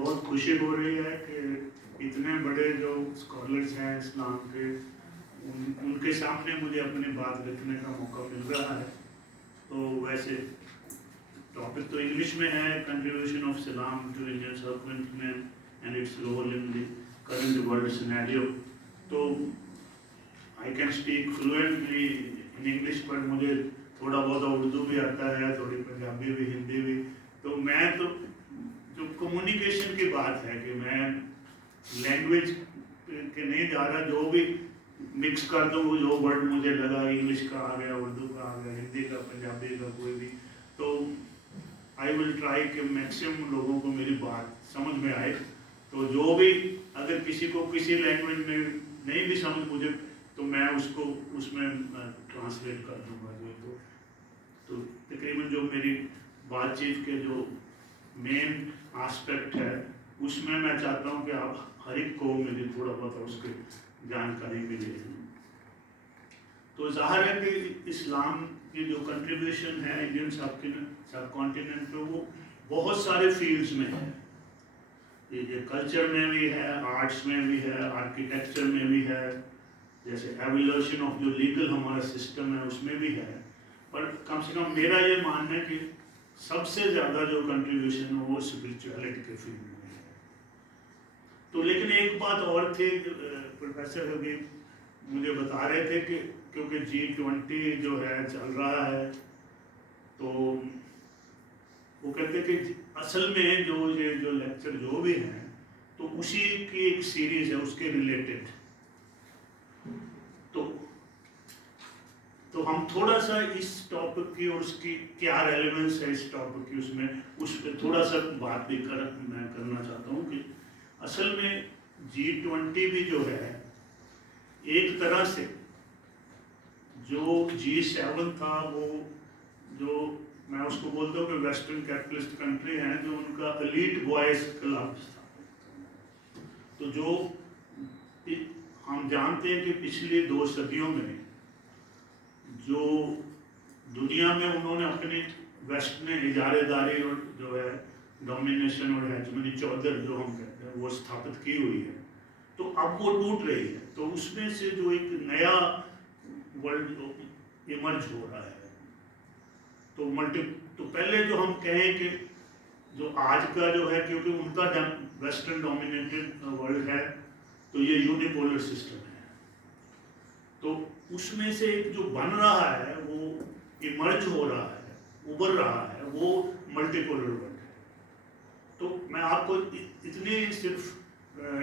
بہت خوشی ہو رہی ہے کہ اتنے بڑے جو اسکالرس ہیں اسلام کے ان کے سامنے مجھے اپنی بات رکھنے کا موقع مل رہا ہے. تو ویسے ٹاپک تو انگلش میں ہے, contribution of Islam to Indian subcontinent and its role in the current world scenario. تو I can speak fluently in English, پر مجھے تھوڑا بہت اردو بھی آتا ہے, تھوڑی پنجابی بھی, ہندی بھی. تو میں تو جو کمیونیکیشن کی بات ہے کہ میں لینگویج کے نہیں جا رہا, جو بھی مکس کر دوں, جو ورڈ مجھے لگا انگلش کا آ گیا, اردو کا آ گیا, ہندی کا, پنجابی کا, کوئی بھی, تو آئی ول ٹرائی کہ میکسیمم لوگوں کو میری بات سمجھ میں آئے. تو جو بھی اگر کسی کو کسی لینگویج میں نہیں بھی سمجھ مجھے, تو میں اس کو اس میں ٹرانسلیٹ کر دوں گا. تو تقریباً جو میری بات چیت کے جو مین آسپیکٹ ہے اس میں چاہتا ہوں کہ آپ ہر ایک کو میری تھوڑا بہت اس کی جانکاری ملے. تو ظاہر ہے کہ اسلام کی جو کنٹریبیوشن ہے انڈین سب کانٹیننٹ پہ, وہ بہت سارے فیلڈز میں ہے. یہ کلچر میں بھی ہے, آرٹس میں بھی ہے, آرکیٹیکچر میں بھی ہے, جیسے ایولیوشن آف جو لیگل ہمارا سسٹم ہے اس میں بھی ہے. پر کم سے کم میرا یہ ماننا ہے کہ سب سے زیادہ جو کنٹریبیوشن ہے وہ اسپرچویلٹی کے فیلڈ میں ہے. تو لیکن ایک بات اور تھی, پروفیسر ابھی مجھے بتا رہے تھے کہ کیونکہ G20 جو ہے چل رہا ہے, تو وہ کہتے کہ اصل میں جو یہ جو لیکچر جو بھی ہیں تو اسی کی ایک سیریز ہے اس کے ریلیٹڈ. تو ہم تھوڑا سا اس ٹاپک کی اور اس کی کیا ریلیونس ہے اس ٹاپک کی, اس پہ تھوڑا سا بات بھی میں کرنا چاہتا ہوں کہ اصل میں G20 بھی جو ہے ایک طرح سے جو G7 تھا, وہ جو میں اس کو بولتا ہوں کہ ویسٹرن کیپٹلسٹ کنٹری ہیں, جو ان کا ایلیٹ بوائز کلب تھا. تو جو ہم جانتے ہیں کہ پچھلی 2 صدیوں میں جو دنیا میں انہوں نے اپنی ویسٹ نے اجارے داری اور جو ہے ڈومینیشن اور ہیجمنی چودر جو ہم کہتے ہیں وہ استھاپت کی ہوئی ہے, تو اب وہ ٹوٹ رہی ہے. تو اس میں سے جو ایک نیا ورلڈ ایمرج ہو رہا ہے, تو پہلے جو ہم کہیں کہ جو آج کا جو ہے, کیونکہ ان کا ویسٹرن ڈومینیٹڈ ورلڈ ہے, تو یہ یونیپولر سسٹم ہے. تو اس میں سے ایک جو بن رہا ہے, وہ ایمرج ہو رہا ہے, ابھر رہا ہے, وہ ملٹی پولر ورلڈ ہے. تو میں آپ کو اتنی صرف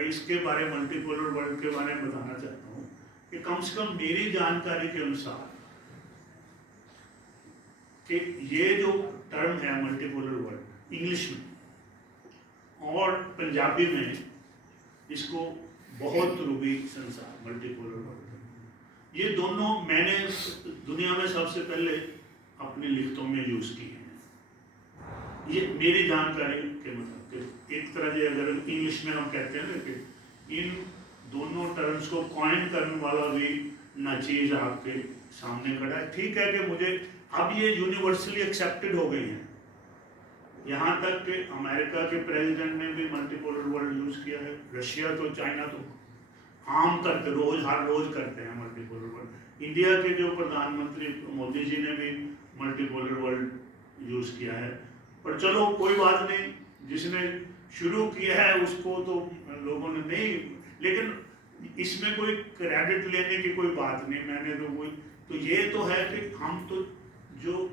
اس کے بارے ملٹی پولر ورلڈ کے بارے میں بتانا چاہتا ہوں کہ کم سے کم میری جانکاری کے انسار کہ یہ جو ٹرم ہے ملٹی پولر ورلڈ انگلش میں اور پنجابی میں اس کو بہت روبی سنسار ملٹی پولر ورلڈ, یہ دونوں میں نے دنیا میں سب سے پہلے اپنی لکھتوں میں یوز کی ہیں. یہ میری جانکاری کے مطابق ایک طرح یہ اگر انگلش میں ہم کہتے ہیں کہ ان دونوں ٹرمز کو کوائن کرنے والا بھی ناچیز آپ کے سامنے کھڑا ہے. ٹھیک ہے کہ مجھے اب یہ یونیورسلی ایکسیپٹڈ ہو گئی ہیں, یہاں تک کہ امریکہ کے پریزیڈنٹ نے بھی ملٹی پولر ورلڈ یوز کیا ہے, رشیا تو چائنا تو عام کرتے ہر روز کرتے ہیں ملٹی پولر ورلڈ. انڈیا کے جو پردھان منتری مودی جی نے بھی ملٹی پولر ورلڈ یوز کیا ہے. پر چلو کوئی بات نہیں, جس نے شروع کیا ہے اس کو تو لوگوں نے نہیں, لیکن اس میں کوئی کریڈٹ لینے کی کوئی بات نہیں, میں نے تو کوئی, تو یہ تو ہے کہ ہم تو جو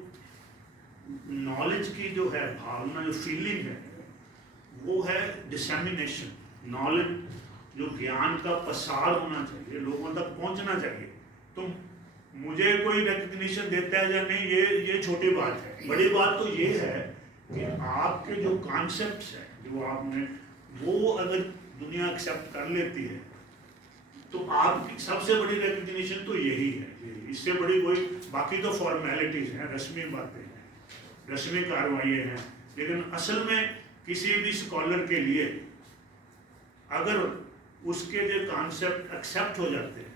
نالج کی جو ہے بھاونا, جو فیلنگ ہے, وہ ہے ڈسیمینیشن. نالج جو گیان کا پسار ہونا چاہیے, لوگوں تک پہنچنا چاہیے. تو مجھے کوئی ریکگنیشن دیتا ہے یا نہیں, یہ چھوٹی بات ہے. بڑی بات تو یہ ہے کہ آپ کے جو کانسیپٹس ہیں, جو آپ نے, وہ اگر دنیا ایکسیپٹ کر لیتی ہے تو آپ کی سب سے بڑی ریکگنیشن تو یہی ہے. اس سے بڑی کوئی, باقی تو فارمیلٹیز ہیں, رسمی باتیں ہیں, رسمی کارروائیاں ہیں, لیکن اصل میں کسی بھی اسکالر کے لیے اگر اس کے جو کانسیپٹ ایکسیپٹ ہو جاتے ہیں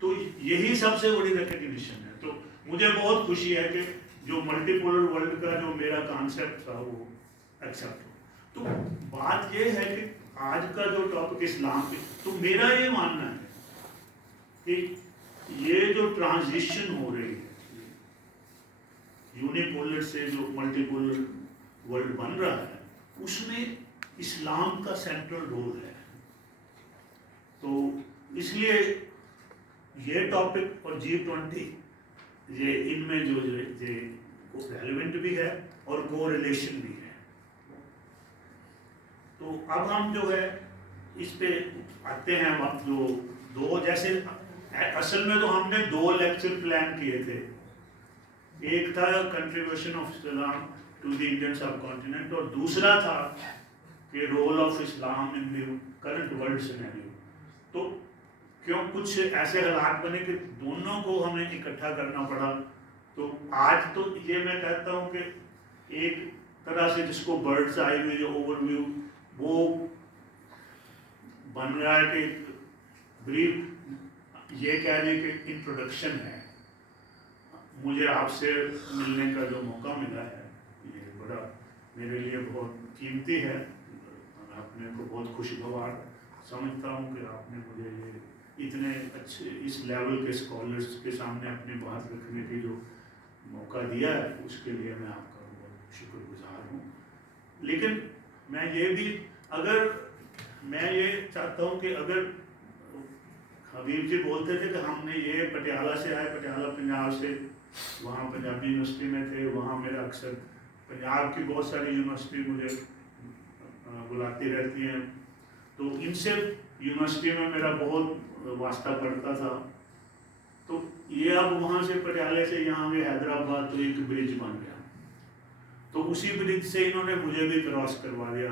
تو یہی سب سے بڑی ریکگنیشن ہے. تو مجھے بہت خوشی ہے کہ جو ملٹی پولر ورلڈ کا جو میرا کانسیپٹ تھا وہ ایکسیپٹ ہو. تو بات یہ ہے کہ آج کا جو ٹاپک اسلام پہ، تو میرا یہ ماننا ہے کہ یہ جو ٹرانزیشن ہو رہی ہے یونیپولر سے جو ملٹی پولر ورلڈ بن رہا ہے، اس میں اسلام کا سینٹرل رول ہے. تو اس لیے یہ ٹاپک اور G20 یہ ان میں جو ریلیونٹ بھی ہے اور کو ریلیشن بھی ہے. تو اب ہم جو ہے اس پہ آتے ہیں. اب جو دو جیسے اصل میں تو ہم نے 2 لیکچر پلان کیے تھے. ایک تھا contribution of Islam to the Indian سب کانٹیننٹ، اور دوسرا تھا کہ role of Islam in the current world scenario. تو کیوں کچھ ایسے حالات بنے کہ دونوں کو ہمیں اکٹھا کرنا پڑا. تو آج تو یہ میں کہتا ہوں کہ ایک طرح سے جس کو برڈز آئی ہوئی جو اوور ویو وہ بن رہا ہے کہ بریف یہ کہہ دیں کہ انٹروڈکشن ہے. مجھے آپ سے ملنے کا جو موقع ملا ہے یہ بڑا میرے لیے بہت قیمتی ہے. میں اپنے کو بہت خوشگوار سمجھتا ہوں کہ آپ نے مجھے یہ اتنے اچھے اس لیول کے اسکالرس کے سامنے اپنی بات رکھنے کی جو موقع دیا ہے، اس کے لیے میں آپ کا بہت شکر گزار ہوں. لیکن میں یہ بھی میں یہ چاہتا ہوں کہ اگر حبیب جی بولتے تھے کہ ہم نے یہ پٹیالہ سے آئے، پٹیالہ پنجاب سے، وہاں پنجابی یونیورسٹی میں تھے، وہاں میرا اکثر پنجاب کی بہت ساری یونیورسٹی مجھے بلاتی رہتی ہیں، تو ان سے یونیورسٹی میں میرا بہت واسطہ پڑتا تھا. تو یہ اب وہاں سے پٹیالے سے یہاں کے حیدرآباد تو ایک برج بن گیا، تو اسی برج سے انہوں نے مجھے بھی کراس کروا دیا.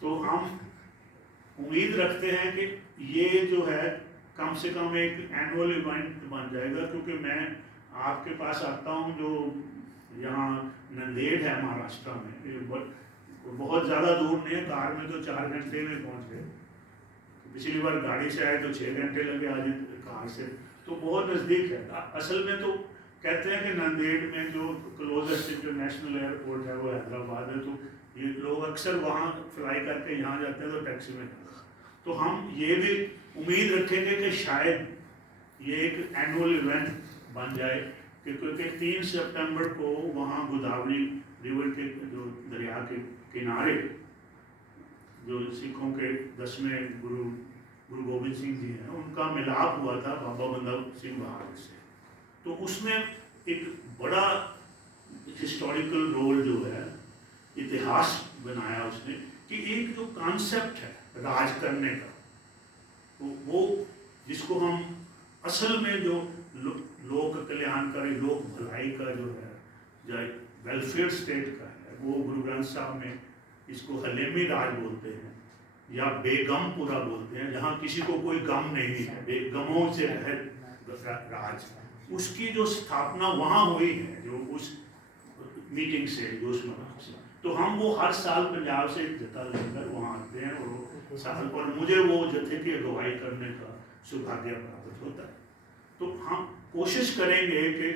تو ہم امید رکھتے ہیں کہ یہ جو ہے کم سے کم ایک اینول ایونٹ بن جائے گا، کیونکہ میں آپ کے پاس آتا ہوں جو یہاں نندیڑ ہے مہاراشٹرا میں، بہت زیادہ دور نہیں ہے، کار میں تو 4 گھنٹے میں پہنچ گئے. پچھلی بار گاڑی سے آئے تو 6 گھنٹے لگے، آج کار سے تو بہت نزدیک ہے. اصل میں تو کہتے ہیں کہ نندیڑ میں جو کلوزسٹ انٹرنیشنل ایئرپورٹ ہے وہ حیدرآباد ہے، تو یہ لوگ اکثر وہاں فلائی کر کے یہاں جاتے ہیں تو ٹیکسی میں جاتے ہیں. تو ہم یہ بھی امید رکھیں گے کہ شاید یہ ایک اینول ایونٹ بن جائے، کیونکہ 3 سپٹمبر کو وہاں گوداوری ریور کے جو دریا کے کنارے جو سکھوں کے 10ویں گرو گوبند سنگھ جی ہیں، ان کا ملاپ ہوا تھا بابا بندہ سنگھ بہادر سے. تو اس میں ایک بڑا ہسٹوریکل رول جو ہے، اتہاس بنایا اس نے کہ ایک جو کانسیپٹ ہے راج کرنے کا، وہ جس کو ہم اصل میں جو لوک کلیان کا، لوک بھلائی کا جو ہے، جو ویلفیئر اسٹیٹ کا ہے، وہ گرو گرنتھ صاحب میں اس کو حلیمی راج بولتے ہیں یا بے غم پورا بولتے ہیں، جہاں کسی کو کوئی غم نہیں ہے، بے غموں سے ہے راج. اس کی جو استھاپنا وہاں ہوئی ہے، جو اس میٹنگ سے، جو اس مقام سے. تو ہم وہ ہر سال پنجاب سے ایک جتھا لے کر وہاں آتے ہیں، اور مجھے وہ جتھے کی اگوائی کرنے کا سبھاگیہ پراپت ہوتا ہے. تو ہم کوشش کریں گے کہ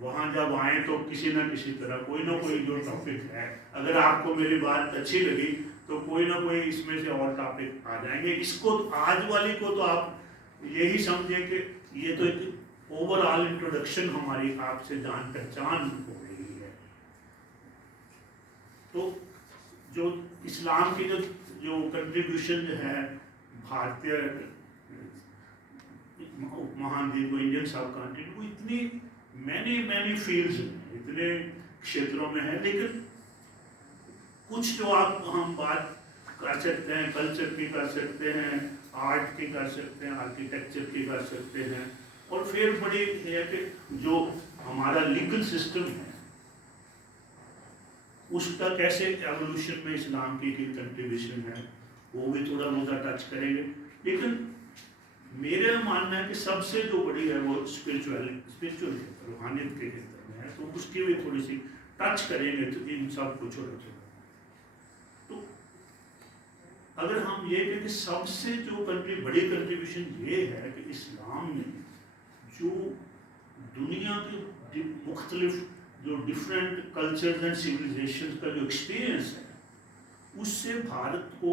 وہاں جب آئیں تو کسی نہ کسی طرح کوئی نہ کوئی جو ٹاپک ہے، اگر آپ کو میری بات اچھی لگی تو کوئی نہ کوئی اس میں سے اور ٹاپک آ جائیں گے. اس کو آج والی کو تو آپ یہی سمجھیں کہ یہ تو ایک اوور آل انٹروڈکشن ہماری آپ سے جان پہچان ہو رہی ہے. تو جو اسلام کی جو کنٹریبیوشن ہے بھارتیہ مہادیپ کو، انڈین سب کانٹیننٹ کو، اتنی مینی فیلڈز میں، اتنے کھیتروں میں ہے. لیکن کچھ جو ہم بات کر سکتے ہیں، کلچر کی کر سکتے ہیں، آرٹ کی کر سکتے ہیں، آرکیٹیکچر کی کر سکتے ہیں، اور پھر بڑی ہے کہ جو ہمارا لیگل سسٹم ہے اس کا کیسے ایوولوشن میں اسلام کی کنٹریبیوشن ہے، وہ بھی تھوڑا بہت ٹچ کریں گے. لیکن میرا ماننا ہے کہ سب سے جو بڑی ہے وہ اسپرچول روحانیت کے خطر میں ہے، تو اس کی بھی تھوڑی سی ٹچ کریں گے تو ان سب کو چھوڑا چھوڑا. تو اگر ہم یہ کہیں کہ سب سے جو بڑی کنٹریبیوشن یہ ہے کہ اسلام نے جو دنیا کے مختلف جو ڈفرینٹ کلچرز اینڈ سویلائزیشن کا جو ایکسپیرئنس ہے اس سے بھارت کو،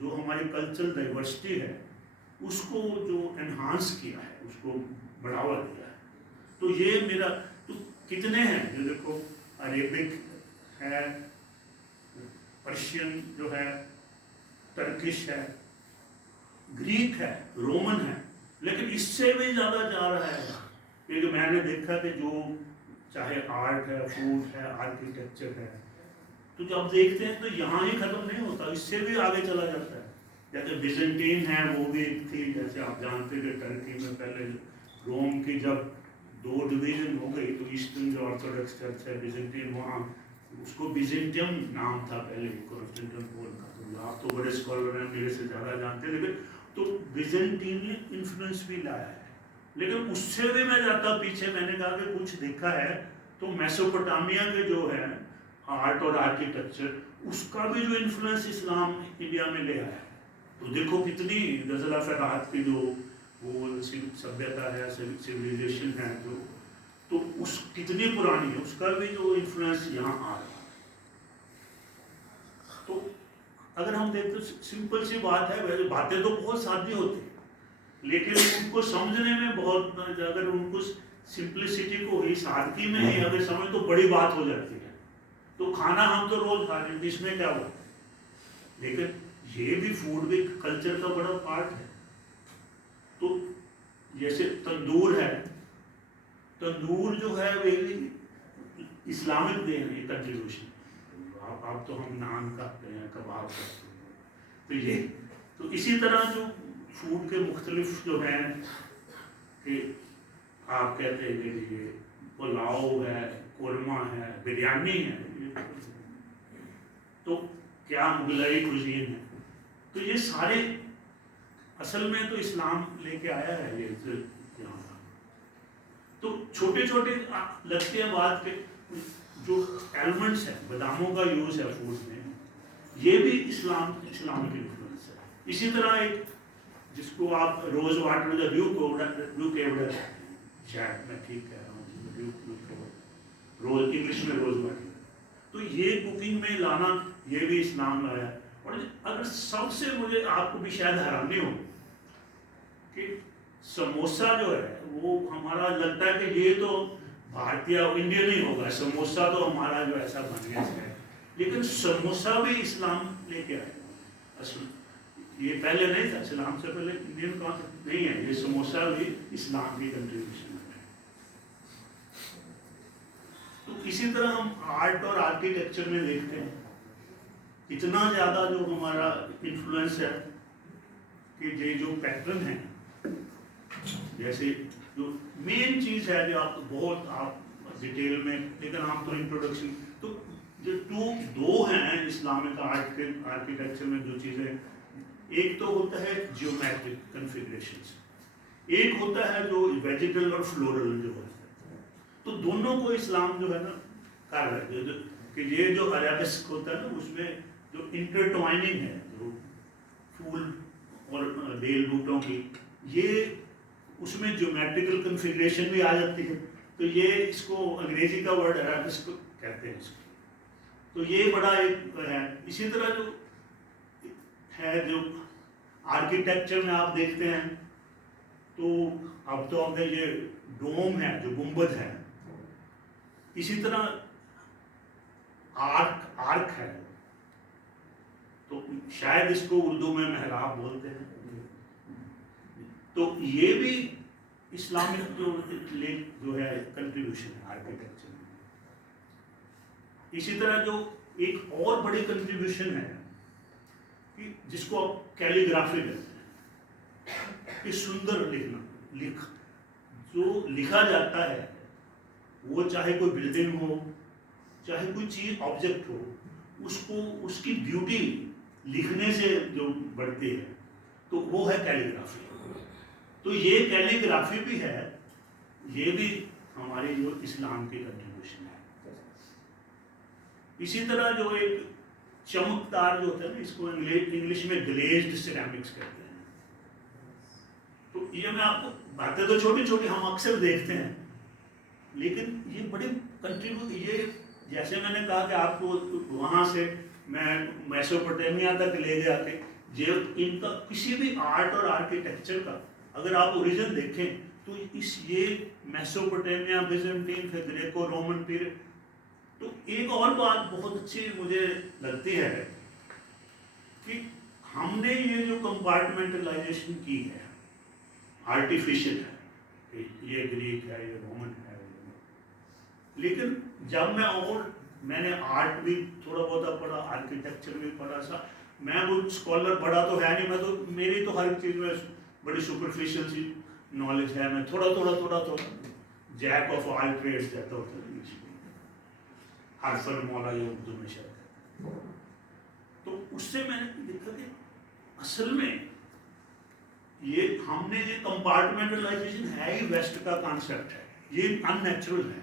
جو ہماری کلچرل ڈائیورسٹی ہے اس کو جو انہانس کیا ہے، اس کو بڑھاوا دیا ہے. تو یہ میرا، تو کتنے ہیں جو دیکھو، عربک ہے، پرشین جو ہے، ٹرکش ہے، گریک ہے، رومن ہے، لیکن اس سے بھی زیادہ جا رہا ہے. کیونکہ میں نے دیکھا کہ جو چاہے آرٹ ہے، فوڈ ہے، آرکیٹیکچر ہے، تو جب دیکھتے ہیں تو یہاں ہی ختم نہیں ہوتا، اس سے بھی آگے چلا جاتا ہے. جیسے بیزنٹین ہے، وہ بھی ایک تھی، جیسے آپ جانتے کہ ٹرکی میں پہلے روم کی جب 2 ڈویژن ہو گئی تو ایسٹرن جو آرتھوڈکس چرچ ہے بیزنٹین، وہاں اس کو بیزنٹیم نام تھا پہلے کنسٹنٹنوپول کا. تو آپ تو بڑے اسکالر ہیں، میرے سے زیادہ جانتے ہیں، لیکن تو بیزنٹین نے انفلوئنس بھی لایا ہے. لیکن اس سے بھی میں جاتا پیچھے، میں نے کہا کہ کچھ دیکھا ہے تو میسوپوٹامیا کے جو ہے آرٹ اور آرکیٹیکچر، اس کا بھی جو انفلوئنس اسلام انڈیا میں لے آیا ہے. تو دیکھو کتنی غزلہ فرات کی جو وہ سبھیتا ہے، سویلائزیشن ہے، جو تو اس کتنی پرانی ہے، اس کا بھی جو انفلوئنس یہاں آ رہا ہے. تو اگر ہم دیکھتے سمپل سی بات ہے، ویسے باتیں تو بہت سادی ہوتی ہیں لیکن ان کو سمجھنے میں بہت، اگر ان کو سمپلسٹی کو ہی سادگی میں ہی اگر سمجھ تو بڑی بات ہو جاتی ہے. تو کھانا ہم تو روز کھاتے ہیں، اس میں کیا ہوا، لیکن یہ بھی فوڈ بھی کلچر کا بڑا پارٹ ہے. تو جیسے تندور ہے، تندور جو ہے وہ اسلامک دے ہے، کنٹریبیوشن. آپ تو ہم نان کھاتے ہیں، کباب کھاتے ہیں، تو یہ تو اسی طرح جو فوڈ کے مختلف جو ہیں کہ آپ کہتے ہیں کہ یہ پلاؤ ہے، قورمہ ہے، بریانی ہے، تو کیا مغلائی کوزین ہے. تو یہ سارے اصل میں تو اسلام لے کے آیا ہے یہ یہاں کا. تو چھوٹے چھوٹے لگتے ہیں بات کے جو ایلیمنٹس ہیں، باداموں کا یوز ہے فوڈ میں، یہ بھی اسلام کی انفلوئنس ہے. اسی طرح ایک جس کو آپ روز واٹر یا ڈیوک ایوڈر، شاید میں ٹھیک کہہ رہا ہوں، روز انگلش میں روز واٹر، تو یہ کوکنگ میں لانا یہ بھی اسلام لایا. اور اگر سب سے مجھے آپ کو بھی شاید حیرانی ہو کہ سموسا جو ہے وہ ہمارا لگتا ہے کہ یہ تو بھارتیہ انڈین نہیں ہوگا، سموسا تو ہمارا جو ایسا بن گیا ہے، لیکن سموسا بھی اسلام لے کے آئے. اصل یہ پہلے نہیں تھا، اسلام سے پہلے انڈین کانسیپٹ نہیں ہے، یہ سموسا بھی اسلام کی کنٹریبیوشن ہے. تو اسی طرح ہم آرٹ اور آرکیٹیکچر میں دیکھتے ہیں اتنا زیادہ جو ہمارا انفلوئنس ہے کہ یہ جو پیٹرن ہے، جیسے جو مین چیز ہے جو آپ بہت آپ ڈیٹیل میں، لیکن آپ تو انٹروڈکشن، تو جو دو ہیں اسلامک آرٹ کے آرکیٹیکچر میں جو چیزیں، ایک تو ہوتا ہے جیومیٹرک کنفیگریشنز، ایک ہوتا ہے جو ویجیٹل اور فلورل جو ہے. تو دونوں کو اسلام جو ہے نا کر رہا ہے کہ یہ جو عربسک ہوتا ہے نا، اس میں جو انٹرٹوائننگ ہے، جو پھول اور بیل بوٹوں کی، یہ اس میں جیومیٹریکل کنفیگریشن بھی آ جاتی ہے. تو یہ اس کو انگریزی کا ورڈ عربسک کہتے ہیں اس کو. تو یہ بڑا ایک ہے. اسی طرح جو ہے جو آرکیٹیکچر میں آپ دیکھتے ہیں تو اب تو ہم نے یہ ڈوم ہے جو گنبد ہے، اسی طرح آرک ہے، تو شاید اس کو اردو میں محراب بولتے ہیں. تو یہ بھی اسلامک جو ہے کنٹریبیوشن ہے آرکیٹیکچر میں. اسی طرح جو ایک اور بڑی کنٹریبیوشن ہے کہ جس کو آپ کیلیگرافی کہتے ہیں، کہ سندر لکھنا، جو لکھا جاتا ہے وہ چاہے کوئی بلڈنگ ہو، چاہے کوئی چیز آبجیکٹ ہو، اس کو اس کی بیوٹی لکھنے سے جو بڑھتی ہے تو وہ ہے کیلیگرافی. تو یہ کیلیگرافی بھی ہے، یہ بھی ہماری جو اسلام کی کنٹریبیوشن ہے. اسی طرح جو ایک چمکدار جو ہوتا ہے نا، اس کو انگلش میں گلیزڈ سیرامکس کہتے ہیں. تو یہ میں آپ کو باتیں تو چھوٹی چھوٹی ہم اکثر دیکھتے ہیں، لیکن یہ بڑی یہ جیسے میں نے کہا کہ آپ کو وہاں سے میں میسوپوٹیمیا تک لے گیا کہ جو ان کا کسی بھی آرٹ اور آرکیٹیکچر کا اگر آپ اوریجن دیکھیں تو یہ میسوپوٹیمیا، بیزنٹین، پھر گریکو رومن پیریڈ. تو ایک اور بات بہت اچھی مجھے لگتی ہے کہ ہم نے یہ جو کمپارٹمنٹلائزیشن کی ہے آرٹیفیشل ہے کہ یہ گریک ہے، یہ رومن ہے، لیکن جب میں نے آرٹ بھی تھوڑا بہت پڑھا، آرکیٹیکچر بھی پڑھا سا. میں وہ اسکالر بڑا تو ہے نہیں، میں تو میری تو ہر چیز میں بڑی سپرفیشل سی نالج ہے. میں تھوڑا جیک آف آل ٹریڈز کہتا ہوتا ہے انگلش میں، ہر فن مولا یہ اردو میں شاید. تو اس سے میں نے دیکھا کہ اصل میں یہ ہم نے یہ کمپارٹمنٹلائزیشن ہے ہی ویسٹ کا کانسیپٹ ہے، یہ ان نیچرل ہے.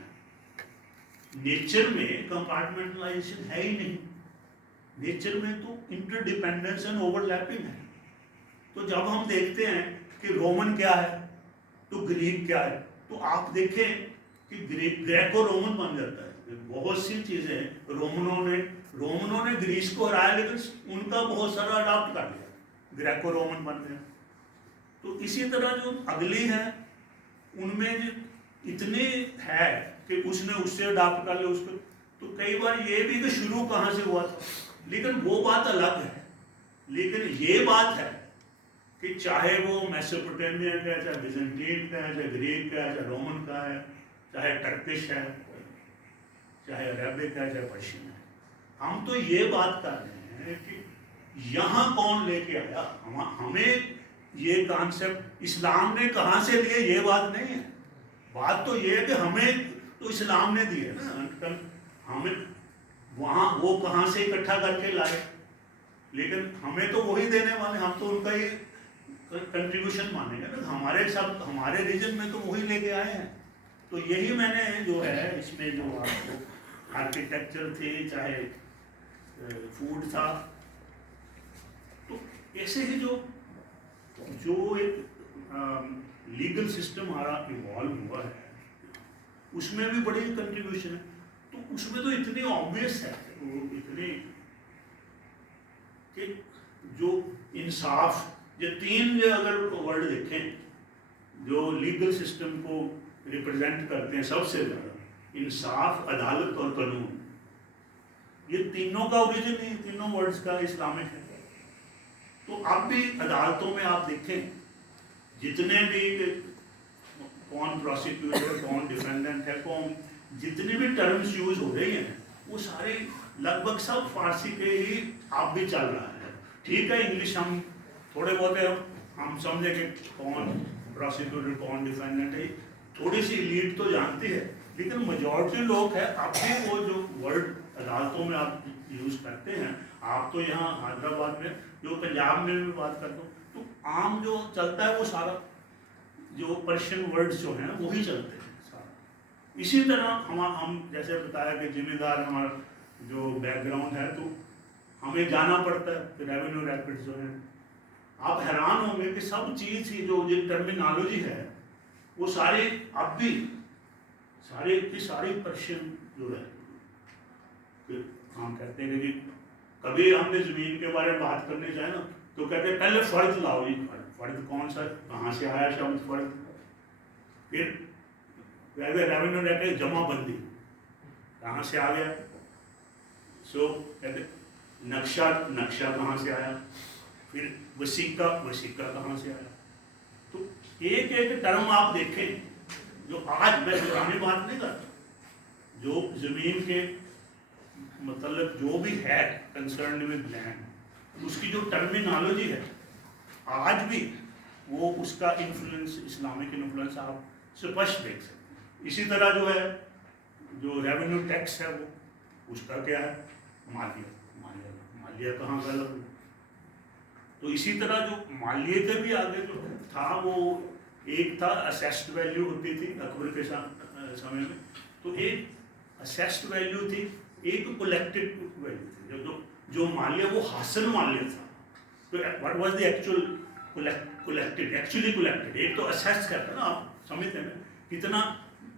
نیچر میں کمپارٹمنٹلائزیشن ہے ہی نہیں. نیچر میں تو interdependence and overlapping ہے. تو جب ہم دیکھتے ہیں کہ رومن کیا ہے تو گریک کیا ہے، تو آپ دیکھیں کہ گریکو رومن بن جاتا ہے. بہت سی چیزیں رومنوں نے گریس کو ہرایا، لیکن ان کا بہت سارا اڈاپٹ کر لیا، گریکو رومن بن گیا. تو اسی طرح جو اگلی ہے ان میں اتنی ہے کہ اس نے اس سے اڈاپٹ کر لیا اس کو. تو کئی بار یہ بھی کہ شروع کہاں سے ہوا تھا، لیکن وہ بات الگ ہے. لیکن یہ بات ہے کہ چاہے وہ میسوپوٹیمیا کا ہے، چاہے بیزنٹین کا ہے، چاہے گریک کا ہے، چاہے رومن کا ہے، چاہے ٹرکش ہے، چاہے عربک ہے، چاہے پرشین ہے، ہم تو یہ بات کر رہے ہیں کہ یہاں کون لے کے آیا. ہمیں یہ کانسیپٹ اسلام نے کہاں سے لیے یہ بات نہیں ہے. بات تو یہ ہے کہ ہمیں تو اسلام نے دی ہے نا. ہمیں وہاں وہ کہاں سے اکٹھا کر کے لائے، لیکن ہمیں تو وہی دینے والے، ہم تو ان کا ہی کنٹریبیوشن مانیں گے نا. ہمارے ریجن میں تو وہی لے کے آئے ہیں. تو یہی میں نے جو ہے اس میں جو آپ کو آرکیٹیکچر تھی، چاہے فوڈ تھا، تو ایسے ہی جو ایک لیگل سسٹم ہمارا ایوالو ہوا ہے اس میں بھی بڑی کنٹریبیوشن ہے. تو اس میں تو اتنی آبویس ہے اتنی کہ جو انصاف، یہ تین جو اگر ورڈ دیکھیں جو لیگل سسٹم کو ریپرزینٹ کرتے ہیں سب سے زیادہ، انصاف، عدالت اور قانون، یہ تینوں کا اوریجن ہی تینوں ورڈز کا اسلامک ہے. تو اب بھی عدالتوں میں آپ دیکھیں جتنے بھی کون پروسیکیوٹر ہے، کون ڈیفینڈنٹ ہے، کون جتنی بھی ٹرمز یوز ہو رہی ہیں وہ سارے لگ بھگ سب فارسی کے ہی اب بھی چل رہا ہے. ٹھیک ہے انگلش ہم تھوڑے بہت ہم سمجھیں کہ کون پروسیکیوٹر کون ڈیفینڈنٹ ہے، تھوڑی سی لیڈ تو جانتی ہے، لیکن میجورٹی لوگ ہیں اب بھی وہ جو ورڈ عدالتوں میں آپ یوز کرتے ہیں. آپ تو یہاں حیدرآباد میں جو پنجاب میں بھی بات کرتا ہوں تو عام جو چلتا ہے وہ سارا جو پرشین ورڈز جو ہیں وہی چلتے ہیں سارا. اسی طرح ہم جیسے بتایا کہ ذمہ دار ہمارا جو بیک گراؤنڈ ہے تو ہمیں جانا پڑتا ہے کہ ریونیو ریکارڈز جو ہیں. آپ حیران ہوں گے کہ سب چیز کی جو ٹرمینالوجی ہے وہ سارے اب بھی ساری پرشین جو ہے کہ ہم کہتے ہیں کہ کبھی ہم نے زمین کے بارے میں بات کرنے جائے نا تو کہتے ہیں پہلے فرض لاؤ. جی فرض کون سا، کہاں سے آیا شبد فرض. پھر ریونیو ریکارڈ جمع بندی کہاں سے آ گیا. سو کہتے نقشہ کہاں سے آیا. پھر وثیقہ کہاں سے آیا. تو ایک ٹرم آپ دیکھیں جو آج میں پرانی بات نہیں کرتا، جو زمین کے متعلق جو بھی ہے کنسرنڈ ود لینڈ، اس کی جو ٹرمینالوجی ہے آج بھی وہ اس کا انفلوئنس، اسلامک انفلوئنس آپ سپشٹ دیکھ سکتے ہیں. اسی طرح جو ہے جو ریونیو ٹیکس ہے وہ اس کا کیا ہے، مالیہ کہاں کا لفظ. تو اسی طرح جو مالیے کے بھی آگے جو تھا وہ ایک تھا اسیسڈ ویلیو ہوتی تھی اکبر کے سمے میں. تو ایک اسیسڈ ویلیو تھی، ایک کولیکٹڈ ویلیو تھی. جو مالیہ وہ حاصل مالیہ تھا. تو واٹ واز دی ایکچولی کولیکٹڈ. ایک تو اسیس کرتا ہے نا، آپ سمجھتے ہیں نا کتنا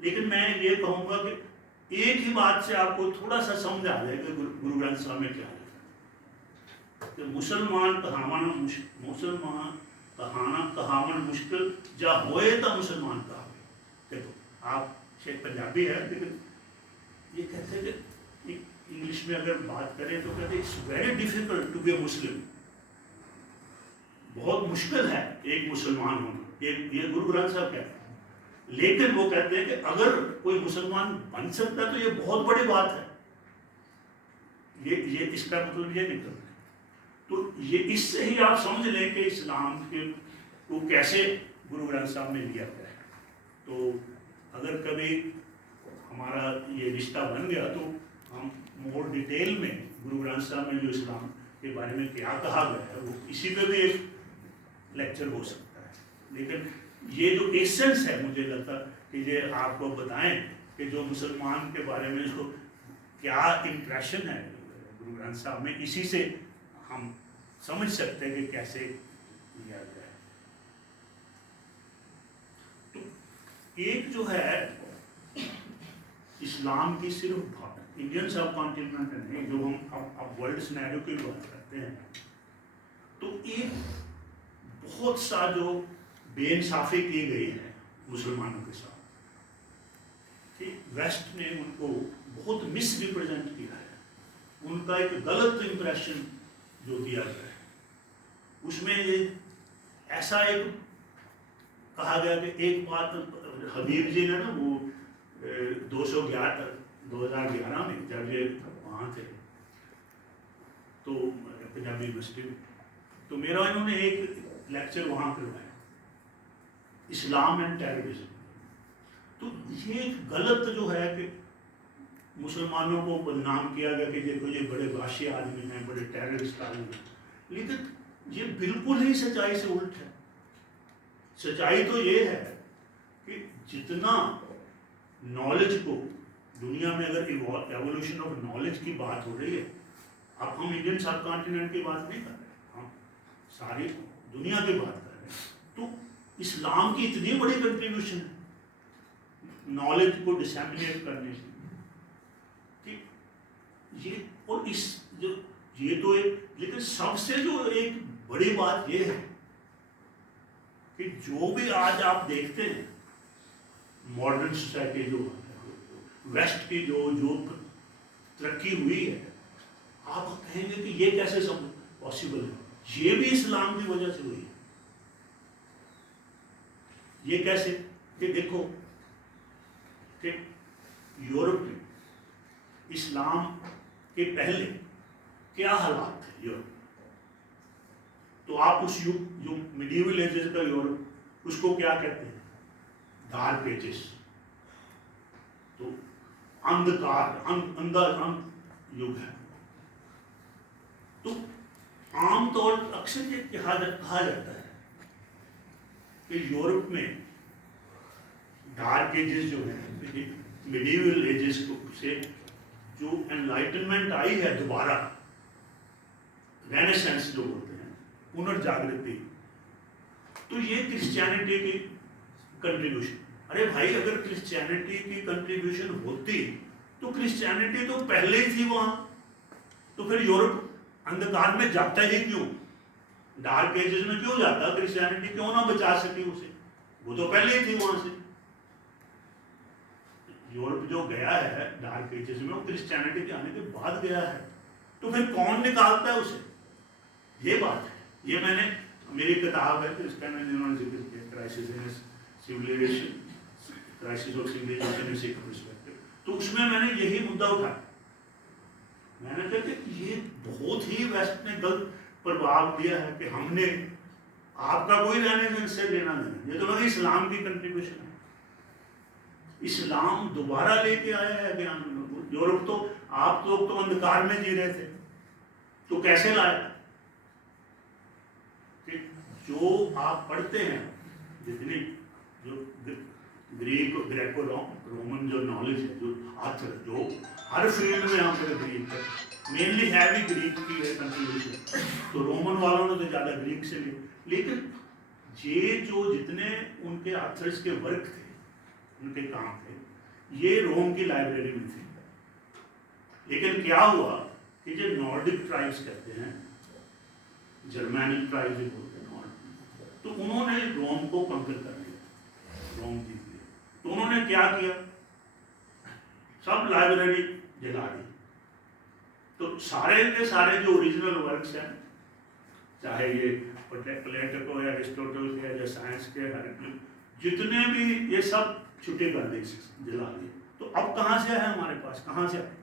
لیکن میں یہ کہوں گا کہ ایک ہی بات سے آپ کو تھوڑا سا سمجھ آ جائے کہ گرو گرنتھ صاحب میں کیا ہے کہ مسلمان کہاون مشکل جا ہوئے تا مسلمان کہاوے. دیکھو آپ شیخ پنجابی ہے لیکن یہ کہتے ہیں کہ انگلش میں اگر بات کریں تو کہتے ہیں it's very difficult to be a Muslim. بہت مشکل ہے ایک مسلمان ہونا. یہ گرو گرنتھ صاحب کہتے ہیں. لیکن وہ کہتے ہیں کہ اگر کوئی مسلمان بن سکتا ہے تو یہ بہت بڑی بات ہے. یہ اس کا مطلب یہ نکلتا ہے. تو یہ اس سے ہی آپ سمجھ لیں کہ اسلام کے کو کیسے گرو گرنتھ صاحب نے لیا گیا ہے. تو اگر کبھی ہمارا یہ رشتہ بن گیا تو ہم مور ڈیٹیل میں گرو گرنتھ صاحب میں جو اسلام کے بارے میں کیا کہا گیا ہے وہ اسی پہ بھی ایک لیکچر ہو سکتا ہے. لیکن یہ جو ایسنس ہے مجھے لگتا کہ یہ آپ کو بتائیں کہ جو مسلمان کے بارے میں جو کیا امپریشن ہے گرو گرنتھ صاحب میں, اسی سے ہم سمجھ سکتے ہیں کہ کیسے لیا گیا ہے. تو ایک جو ہے اسلام کی صرف انڈین سب کانٹیننٹ نہیں, جو ہم اب ورلڈ سینیریو کی بات کرتے ہیں, تو ایک بہت سا جو بے انصافی کی گئی ہے مسلمانوں کے ساتھ کہ ویسٹ نے ان کو بہت مس ریپرزینٹ کیا ہے. ان کا ایک غلط امپریشن جو دیا گیا ہے اس میں یہ ایسا ایک کہا گیا کہ ایک بات حبیب جی نے نا وہ 2011 میں جب یہ وہاں تھے تو پنجابی یونیورسٹی میں, تو میرا انہوں نے ایک لیکچر وہاں کروایا اسلام اینڈ ٹیررزم. تو یہ ایک غلط جو ہے کہ مسلمانوں کو بدنام کیا گیا کہ دیکھو یہ بڑے وحشی آدمی ہیں, بڑے ٹیررسٹ آدمی ہیں, لیکن یہ بالکل ہی سچائی سے الٹ ہے. سچائی تو یہ ہے کہ جتنا نالج کو دنیا میں اگر ایوولوشن آف نالج کی بات ہو رہی ہے, اب ہم انڈین سب کانٹیننٹ کی بات نہیں کر رہے, ہم ساری دنیا کی بات کر رہے ہیں. تو اسلام کی اتنی بڑی کنٹریبیوشن ہے نالج کو ڈسیمینیٹ کرنے سے کہ یہ, اور اس جو یہ تو ایک, لیکن سب سے جو ایک بڑی بات یہ ہے کہ جو بھی آج آپ دیکھتے ہیں ماڈرن سوسائٹی جو ویسٹ کی جو ترقی ہوئی ہے, آپ کہیں گے کہ یہ کیسے پاسبل ہے. یہ بھی اسلام کی وجہ سے ہوئی ہے. یہ کیسے کہ دیکھو کہ یورپ میں اسلام کے پہلے کیا حالات تھے یورپ, تو آپ اس جو میڈیول ایجز کا یورپ اس کو کیا کہتے ہیں, ڈارک ایجز. تو اندھکار یگ ہے. تو عام طور پر اکثر یہ کہا جاتا ہے کہ یورپ میں ڈارک ایجز جو ہیں میڈیول ایجز سے جو انلائٹنمنٹ آئی ہے دوبارہ, رینیسنس جو بولتے ہیں, پنرجاگرتی, تو یہ کرسچینٹی کی کنٹریبیوشن. ارے بھائی اگر کرسچینٹی کی کنٹریبیوشن ہوتی تو کرسچینٹی تو پہلے ہی تھی وہاں, تو پھر یورپ اندھکار میں جاتا ہی کیوں, ڈارک ایجز میں کیوں جاتا, کرسچینٹی کیوں نہ بچا سکی اسے, وہ تو پہلے ہی تھی وہاں سے. یورپ جو گیا ہے ڈارک ایجز میں وہ کرسچینٹی کے آنے کے بعد گیا ہے, تو پھر کون نکالتا ہے اسے, یہ بات ہے. یہ میں نے میری کتاب ہے تو اس کا میں نے انہوں نے ذکر کیا, crisis in civilisation, crisis of civilisation in secular perspective. تو اس میں نے یہی مدعا اٹھایا. میں نے کہا کہ یہ بہت ہی ویسٹ نے غلط پربھاؤ دیا ہے کہ ہم نے آپ کا کوئی رہنے سے لینا نہیں. یہ تو لگا اسلام کی کنٹریبیوشن ہے. اسلام دوبارہ لے کے آیا ہے کہ یورپ تو آپ تو اندھکار میں جی رہے تھے, تو کیسے لایا کہ جو آپ پڑھتے ہیں جتنی جو گریکو رومن جو نالج ہے, جو آتھر جو ہر فیلڈ میں ہم گریک ہے, مینلی ہے بھی گریک کی ہے کنٹریبیوشن, تو رومن والوں نے تو زیادہ گریک سے لیا. لیکن یہ جو جتنے ان کے آتھرس کے ورک تھے, ان کے کام تھے, یہ روم کی لائبریری میں تھی. لیکن کیا ہوا کہ جو نارڈک ٹرائبس کہتے ہیں, جرمینک ٹرائبس بھی بولتے ہیں نارڈک, تو انہوں نے روم کو کنکر کر لیا, روم جیت لیا. تو انہوں نے کیا کیا, سب لائبریری جلا دی. تو سارے کے سارے جو اوریجنل ورکس ہیں, چاہے یہ پلیٹو یا ایرسٹوٹل کے یا سائنس کے, جتنے بھی, یہ سب چھٹے کر دے, جلا دیے. تو اب کہاں سے ہے ہمارے پاس, کہاں سے آئے؟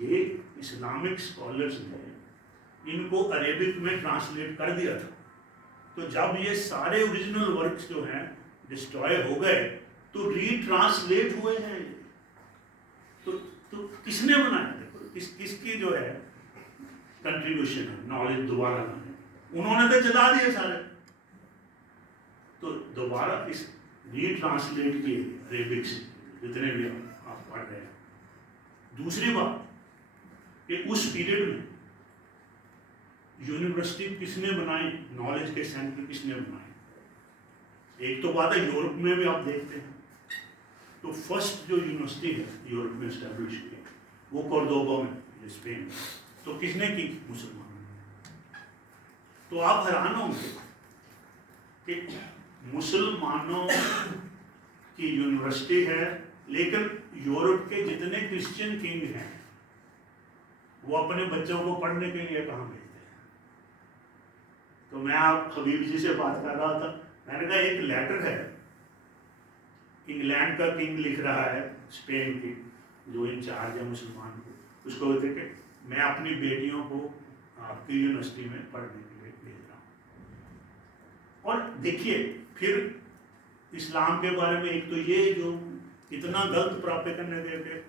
یہ اسلامک اسکالرس نے ان کو عربک میں ٹرانسلیٹ کر دیا تھا. تو جب یہ سارے اوریجنل ورکس جو ہیں ڈسٹروائے ہو گئے تو ری ٹرانسلیٹ ہوئے ہیں. تو کس نے بنایا؟ دیکھو کس کی جو ہے کنٹریبیوشن ہے نالج دوبارہ لانے. انہوں نے تو جلا دیے سارے, تو دوبارہ اس ری ٹرانسلیٹ کیے عربک سے جتنے بھی آپ پڑھ رہے ہیں. دوسری بات کہ اس پیریڈ میں یونیورسٹی کس نے بنائی, نالج کے سینٹر کس نے بنائے؟ ایک تو بات ہے یورپ میں بھی آپ دیکھتے ہیں, تو فرسٹ جو یونیورسٹی ہے یورپ میں اسٹیبلش کی وہ کوردوبا میں, اسپین میں. تو کس نے کی؟ مسلمانوں نے. تو آپ حیران ہوں گے کہ مسلمانوں کی یونیورسٹی ہے, لیکن یورپ کے جتنے کرسچین کنگ ہیں وہ اپنے بچوں کو پڑھنے کے لیے کہاں بھیجتے ہیں؟ تو میں آپ حبیب جی سے بات کر رہا تھا, میں نے کہا ایک لیٹر ہے انگلینڈ کا کنگ لکھ رہا ہے اسپین کی جو انچارج ہے مسلمان کو, اس کو بولتے کہ میں اپنی بیٹیوں کو آپ کی یونیورسٹی میں پڑھنے کے لیے بھیج رہا ہوں. اور دیکھیے پھر اسلام کے بارے میں ایک تو یہ جو اتنا غلط پراپے کرنے دے کے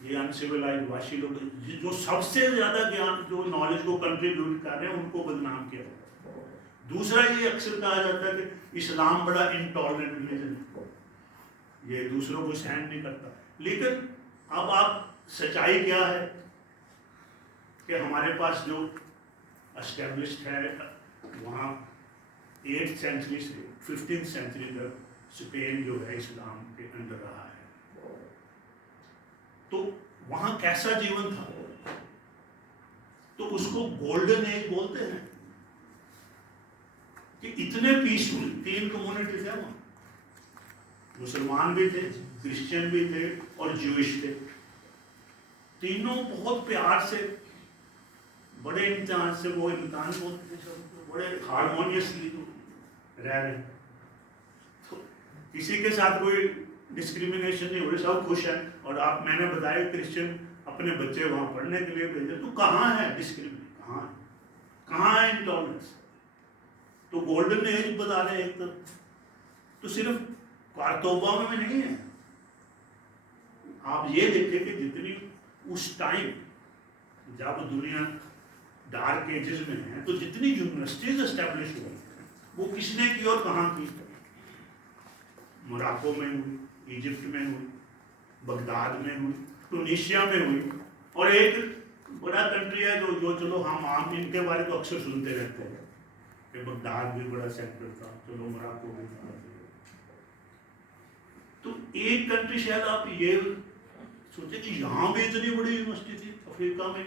یہ انسیولائز واشی لوگ جو سب سے زیادہ گیان جو نالج کو کنٹریبیوٹ کر رہے ہیں ان کو بدنام کیا. دوسرا یہ اکثر کہا جاتا ہے کہ اسلام بڑا انٹالرنٹ ریلیجن ہے, یہ دوسروں کو سہن نہیں کرتا. لیکن اب آپ سچائی کیا ہے کہ ہمارے پاس جو اسٹیبلشڈ ہے وہاں 8th سینچری سے 15th سینچری تک اسپین جو ہے اسلام کے اندر رہا ہے. تو وہاں کیسا جیون تھا؟ تو اس کو گولڈن ایج بولتے ہیں کہ اتنے پیسفل. 3 کمیونٹی تھے وہاں, مسلمان بھی تھے, کرسچین بھی تھے اور جوئش تھے. تینوں بہت پیار سے, بڑے امتحان سے, وہ امتحان بولتے تھے, بڑے ہارمونیسلی رہ رہے. تو کسی کے ساتھ کوئی ڈسکریمنیشن نہیں ہو رہی, سب خوش ہیں. اور آپ, میں نے بتایا کرسچن اپنے بچے وہاں پڑھنے کے لیے بھیجے, تو کہاں ہے ڈسکریمنیشن, کہاں ہے, کہاں ہے انٹالرنس؟ تو گولڈن ایج بتا رہے ہیں ایک تو صرف کارتوبا میں نہیں ہے. آپ یہ دیکھیں کہ جتنی اس ٹائم جب دنیا ڈارک ایجز میں ہے تو جتنی یونیورسٹیز اسٹیبلش ہوئی وہ کس نے کی اور کہاں کی؟ موراکو میں ہوئی, ایجپٹ میں ہوئی, بغداد میں ہوئی, ٹونیشیا میں ہوئی. اور ایک بڑا کنٹری ہے جو چلو ہم عام ان کے بارے تو اکثر سنتے رہتے ہیں کہ بغداد بھی بڑا سینٹر تھا, چلو موراکو بھی تھا. تو ایک کنٹری شاید آپ یہ سوچیں کہ یہاں بھی اتنی بڑی یونیورسٹی تھی افریقہ میں,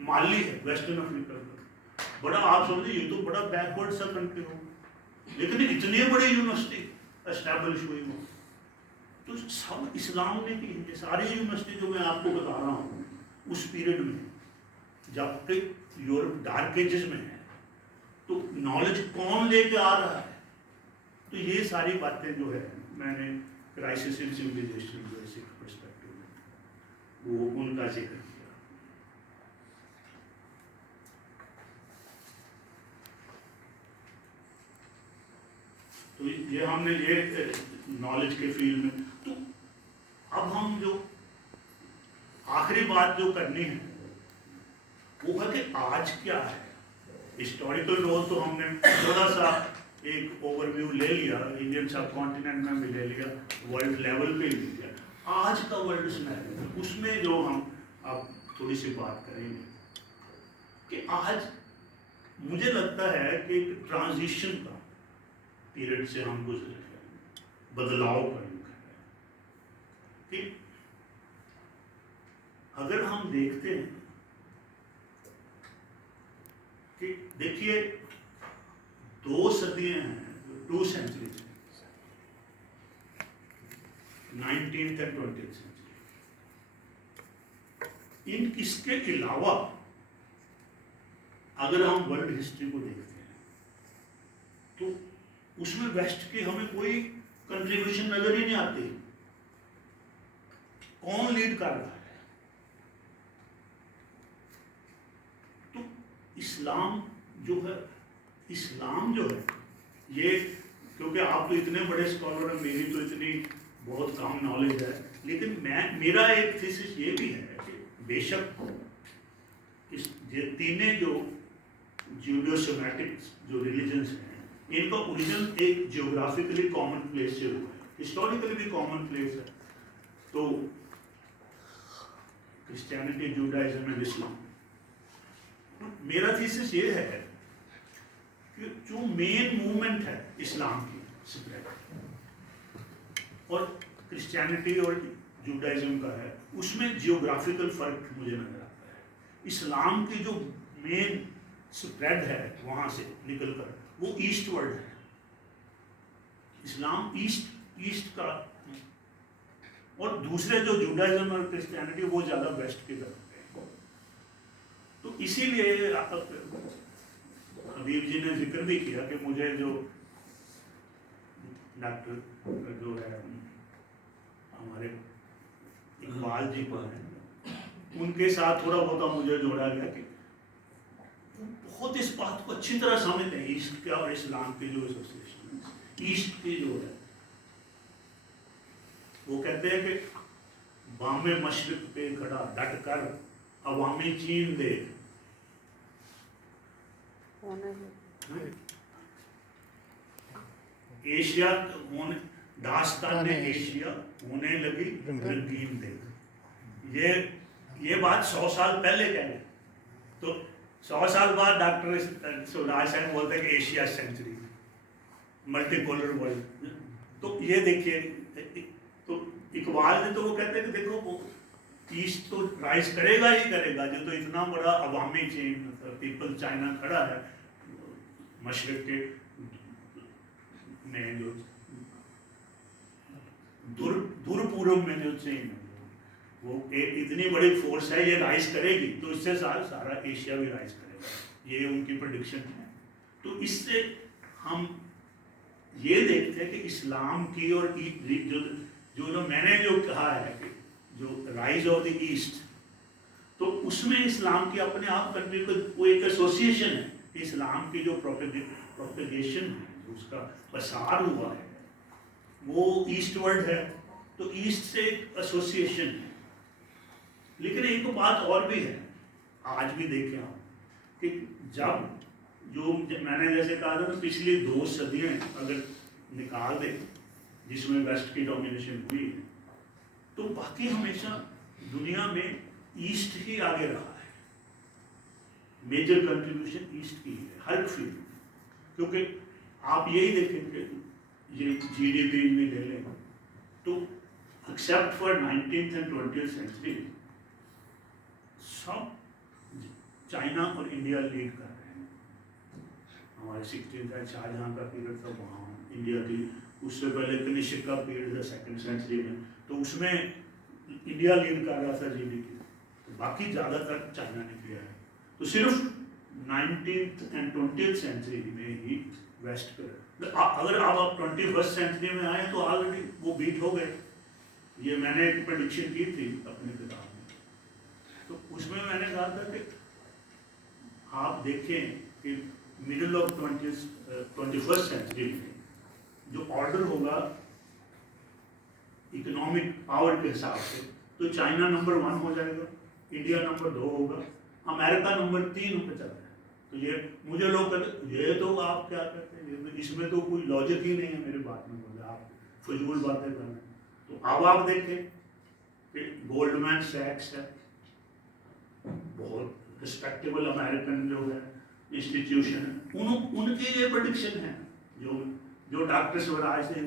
مالی ہے ویسٹرن افریقہ کا, بڑا آپ سمجھیں یہ تو بڑا بیکورڈ سا کنٹری ہو, لیکن اتنی بڑی یونیورسٹی اسٹیبلش ہوئی ہو. تو سب اسلام نے کی. یہ ساری یونیورسٹی جو میں آپ کو بتا رہا ہوں اس پیریڈ میں جب تک یورپ ڈارک ایجز میں ہے, تو نالج کون لے کے آ رہا ہے؟ تو یہ ساری باتیں جو ہے میں نے کرائسس ان سویلائزیشن جو ہے سکھ پرسپیکٹو میں وہ ان کا ذکر کیا. تو یہ ہم نے یہ نالج کے فیلڈ میں. تو اب ہم جو آخری بات جو کرنی ہے وہ ہے کہ آج کیا ہے. ہسٹوریکل رول تو ہم نے تھوڑا سا ایک اوور ویو لے لیا, انڈین سب کانٹیننٹ میں بھی لے لیا, ورلڈ لیول پہ لے لیا. آج کا ورلڈ سنیریو اس میں جو ہم اب تھوڑی سی بات کریں گے کہ آج مجھے لگتا ہے کہ ایک ٹرانزیشن کا پیریڈ سے ہم گزرے ہیں. بدلاؤ کا یگ ہے کہ اگر ہم دیکھتے ہیں کہ دیکھیے 2 صدیاں ہیں, 2 سینچریز ہیں, 19th and 20th century. ان اس کے علاوہ اگر ہم ورلڈ ہسٹری کو دیکھتے ہیں تو اس میں ویسٹ کی ہمیں کوئی کنٹریبیوشن نظر ہی نہیں آتی. کون لیڈ کر رہا ہے؟ تو اسلام جو ہے یہ, کیونکہ آپ تو اتنے بڑے اسکالر ہیں, میری تو اتنی بہت کم نالج ہے, لیکن میرا ایک تھیسس یہ بھی ہے کہ بے شک یہ تینیں جو جیوڈو سیمیٹک جو ریلیجنس ہیں ان کا اوریجن ایک جیوگرافیکلی کامن پلیس سے ہوا ہے, ہسٹوریکلی بھی کامن پلیس ہے. تو کرسچینٹی, جوڈائزم اینڈ اسلام. میرا تھیسس یہ ہے کہ جو مین موومنٹ ہے اسلام کی اسپریڈ اور کرسچینٹی اور جوڈائزم کا ہے, اس میں جیوگرافیکل فرق مجھے نظر آتا ہے. اسلام کی جو مین اسپریڈ ہے وہاں سے نکل کر وہ ایسٹ ورڈ ہے. اسلام ایسٹ کا, اور دوسرے جو جوڈائزم اور کرسچینٹی وہ زیادہ ویسٹ کی طرف ہے. تو اسی لیے حبیب جی نے ذکر بھی کیا کہ مجھے جو ڈاکٹر جو ہے ہمارے اقبال جی کو ہیں ان کے ساتھ تھوڑا بہت مجھے جوڑا گیا کہ بہت اس بات کو اچھی طرح سمجھتے ہیں ایسٹ کا اور اسلام کی جو ایسوسیشن ایسٹ کی جو ہے. وہ کہتے ہیں کہ بام مشرق پہ کھڑا ڈٹ کر عوامی چین دے, ایشیا داستان ایشیا ہونے لگی رنگین دے. یہ بات 100 سال پہلے کہہ گئے, تو 100 سال بعد ڈاکٹر سوراج صاحب بولتے ہیں کہ Asia century, multi polar world. تو یہ دیکھیے, تو اقبال نے تو وہ کہتے ہیں کہ دیکھو وہ ایسٹ تو رائز کرے گا ہی کرے گا, جو تو اتنا بڑا عوامی چین پیپل چائنا کھڑا ہے مشرق کے میں, جو دور پورب میں جو چین ہے وہ اتنی بڑی فورس ہے, یہ رائز کرے گی تو اس سے سارا ایشیا بھی رائز کرے گا. یہ ان کی پریڈکشن ہے. تو اس سے ہم یہ دیکھتے ہیں کہ اسلام کی اور جو میں نے جو کہا ہے کہ جو رائز آف دی ایسٹ, تو اس میں اسلام کی اپنے آپ کنٹری کو وہ ایک ایسوسیشن ہے. اسلام کی جو پروپیگیشن ہے, اس کا پسار ہوا ہے وہ ایسٹ ورڈ ہے, تو ایسٹ سے ایک ایسوسیشن ہے. لیکن ایک بات اور بھی ہے, آج بھی دیکھیں آپ کہ جب جو میں نے جیسے کہا تھا پچھلی 2 صدیاں اگر نکال دیں جس میں ویسٹ کی ڈومینیشن ہوئی ہے, تو باقی ہمیشہ دنیا میں ایسٹ ہی آگے رہا ہے. میجر کنٹریبیوشن ایسٹ کی ہے ہر فیلڈ میں. کیونکہ آپ یہی دیکھیں کہ یہ جی ڈی پی بھی لے لیں تو except for 19th and 20th century sub China اور انڈیا لیڈ کر رہے ہیں. ہمارے 16th کا شاہجہاں کا پیریڈ تھا, وہاں انڈیا کی, اس سے پہلے کنشک کا پیریڈ تھا 2nd century میں, تو اس میں انڈیا لیڈ کر رہا تھا جی ڈی پی, باقی زیادہ تر چائنا نے کیا ہے. تو صرف 19th and 20th century میں ہی ویسٹ کر. اگر آپ 21st century میں آئیں تو آلریڈی وہ بیٹ ہو گئے. یہ میں نے ایک پریڈکشن کی تھی اپنی کتاب میں, تو اس میں نے کہا تھا کہ آپ دیکھیں کہ مڈل آف 21st century میں جو آرڈر ہوگا اکنامک پاور کے حساب سے, تو چائنا نمبر 1 ہو جائے گا, انڈیا نمبر 2 ہوگا, امریکہ نمبر 3 پہ چل رہا ہے. تو یہ مجھے لوگ کہتے یہ تو آپ کیا کہتے ہیں, اس میں تو کوئی لاجک ہی نہیں ہے میری بات میں, بولے آپ فضول باتیں کر رہے ہیں. تو اب آپ دیکھیں کہ گولڈمین سیکس ہے, بہت رسپیکٹیبل امریکن جو ہے انسٹیٹیوشن ہے, ان کی یہ پریڈکشن ہے جو ڈاکٹر سوراج نے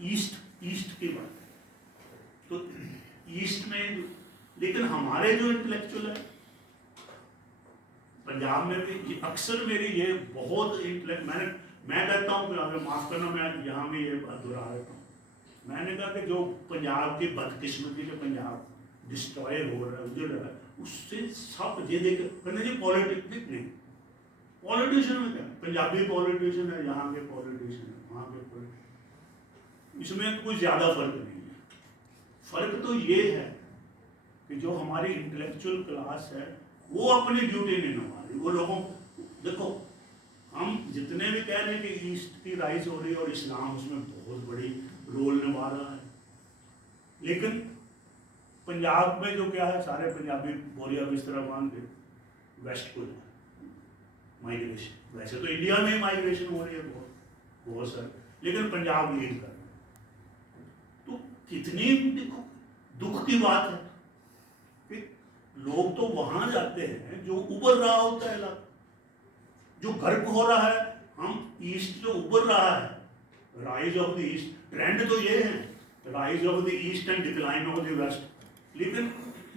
ایسٹ کی بات ہے، تو ایسٹ میں لیکن ہمارے جو انٹلیکچوئل ہے پنجاب میں بھی اکثر میری یہ بہت میں کہتا ہوں کہ اگر معاف کرنا میں یہاں بھی یہ بات دہرا دیتا ہوں، میں نے کہا کہ جو پنجاب کی بدقسمتی جو پنجاب ڈسٹروائے ہو رہا ہے اجڑ رہا ہے اس سے سب یہ دیکھ کرنا جی پالیٹک نہیں، پالیٹیشین میں کیا پنجابی پالیٹیشین ہے، یہاں کے پالیٹیشین ہے، وہاں کے پالیٹیشین، اس میں کوئی زیادہ فرق نہیں ہے۔ فرق تو یہ ہے کہ جو ہماری انٹلیکچوئل کلاس ہے وہ اپنی ڈیوٹی نہیں نبھا رہی، وہ لوگوں دیکھو ہم جتنے بھی کہہ رہے ہیں کہ ایسٹ کی رائز ہو رہی ہے اور اسلام اس میں بہت بڑی رول نبھا رہا ہے، لیکن پنجاب میں جو کیا ہے سارے پنجابی بوریا بستر باندھ کے ویسٹ کو مائگریشن، ویسے تو انڈیا میں مائگریشن ہو رہی ہے بہت سارے، لیکن پنجاب لیڈ کر رہا ہے۔ تو کتنی دیکھو دکھ کی بات ہے کہ لوگ تو وہاں جاتے ہیں جو ابھر رہا ہوتا ہے علاقہ، جو غرق ہو رہا ہے، ہم ایسٹ جو ابھر رہا ہے، rise of the East, trend تو یہ ہے rise of the East and decline of the West, لیکن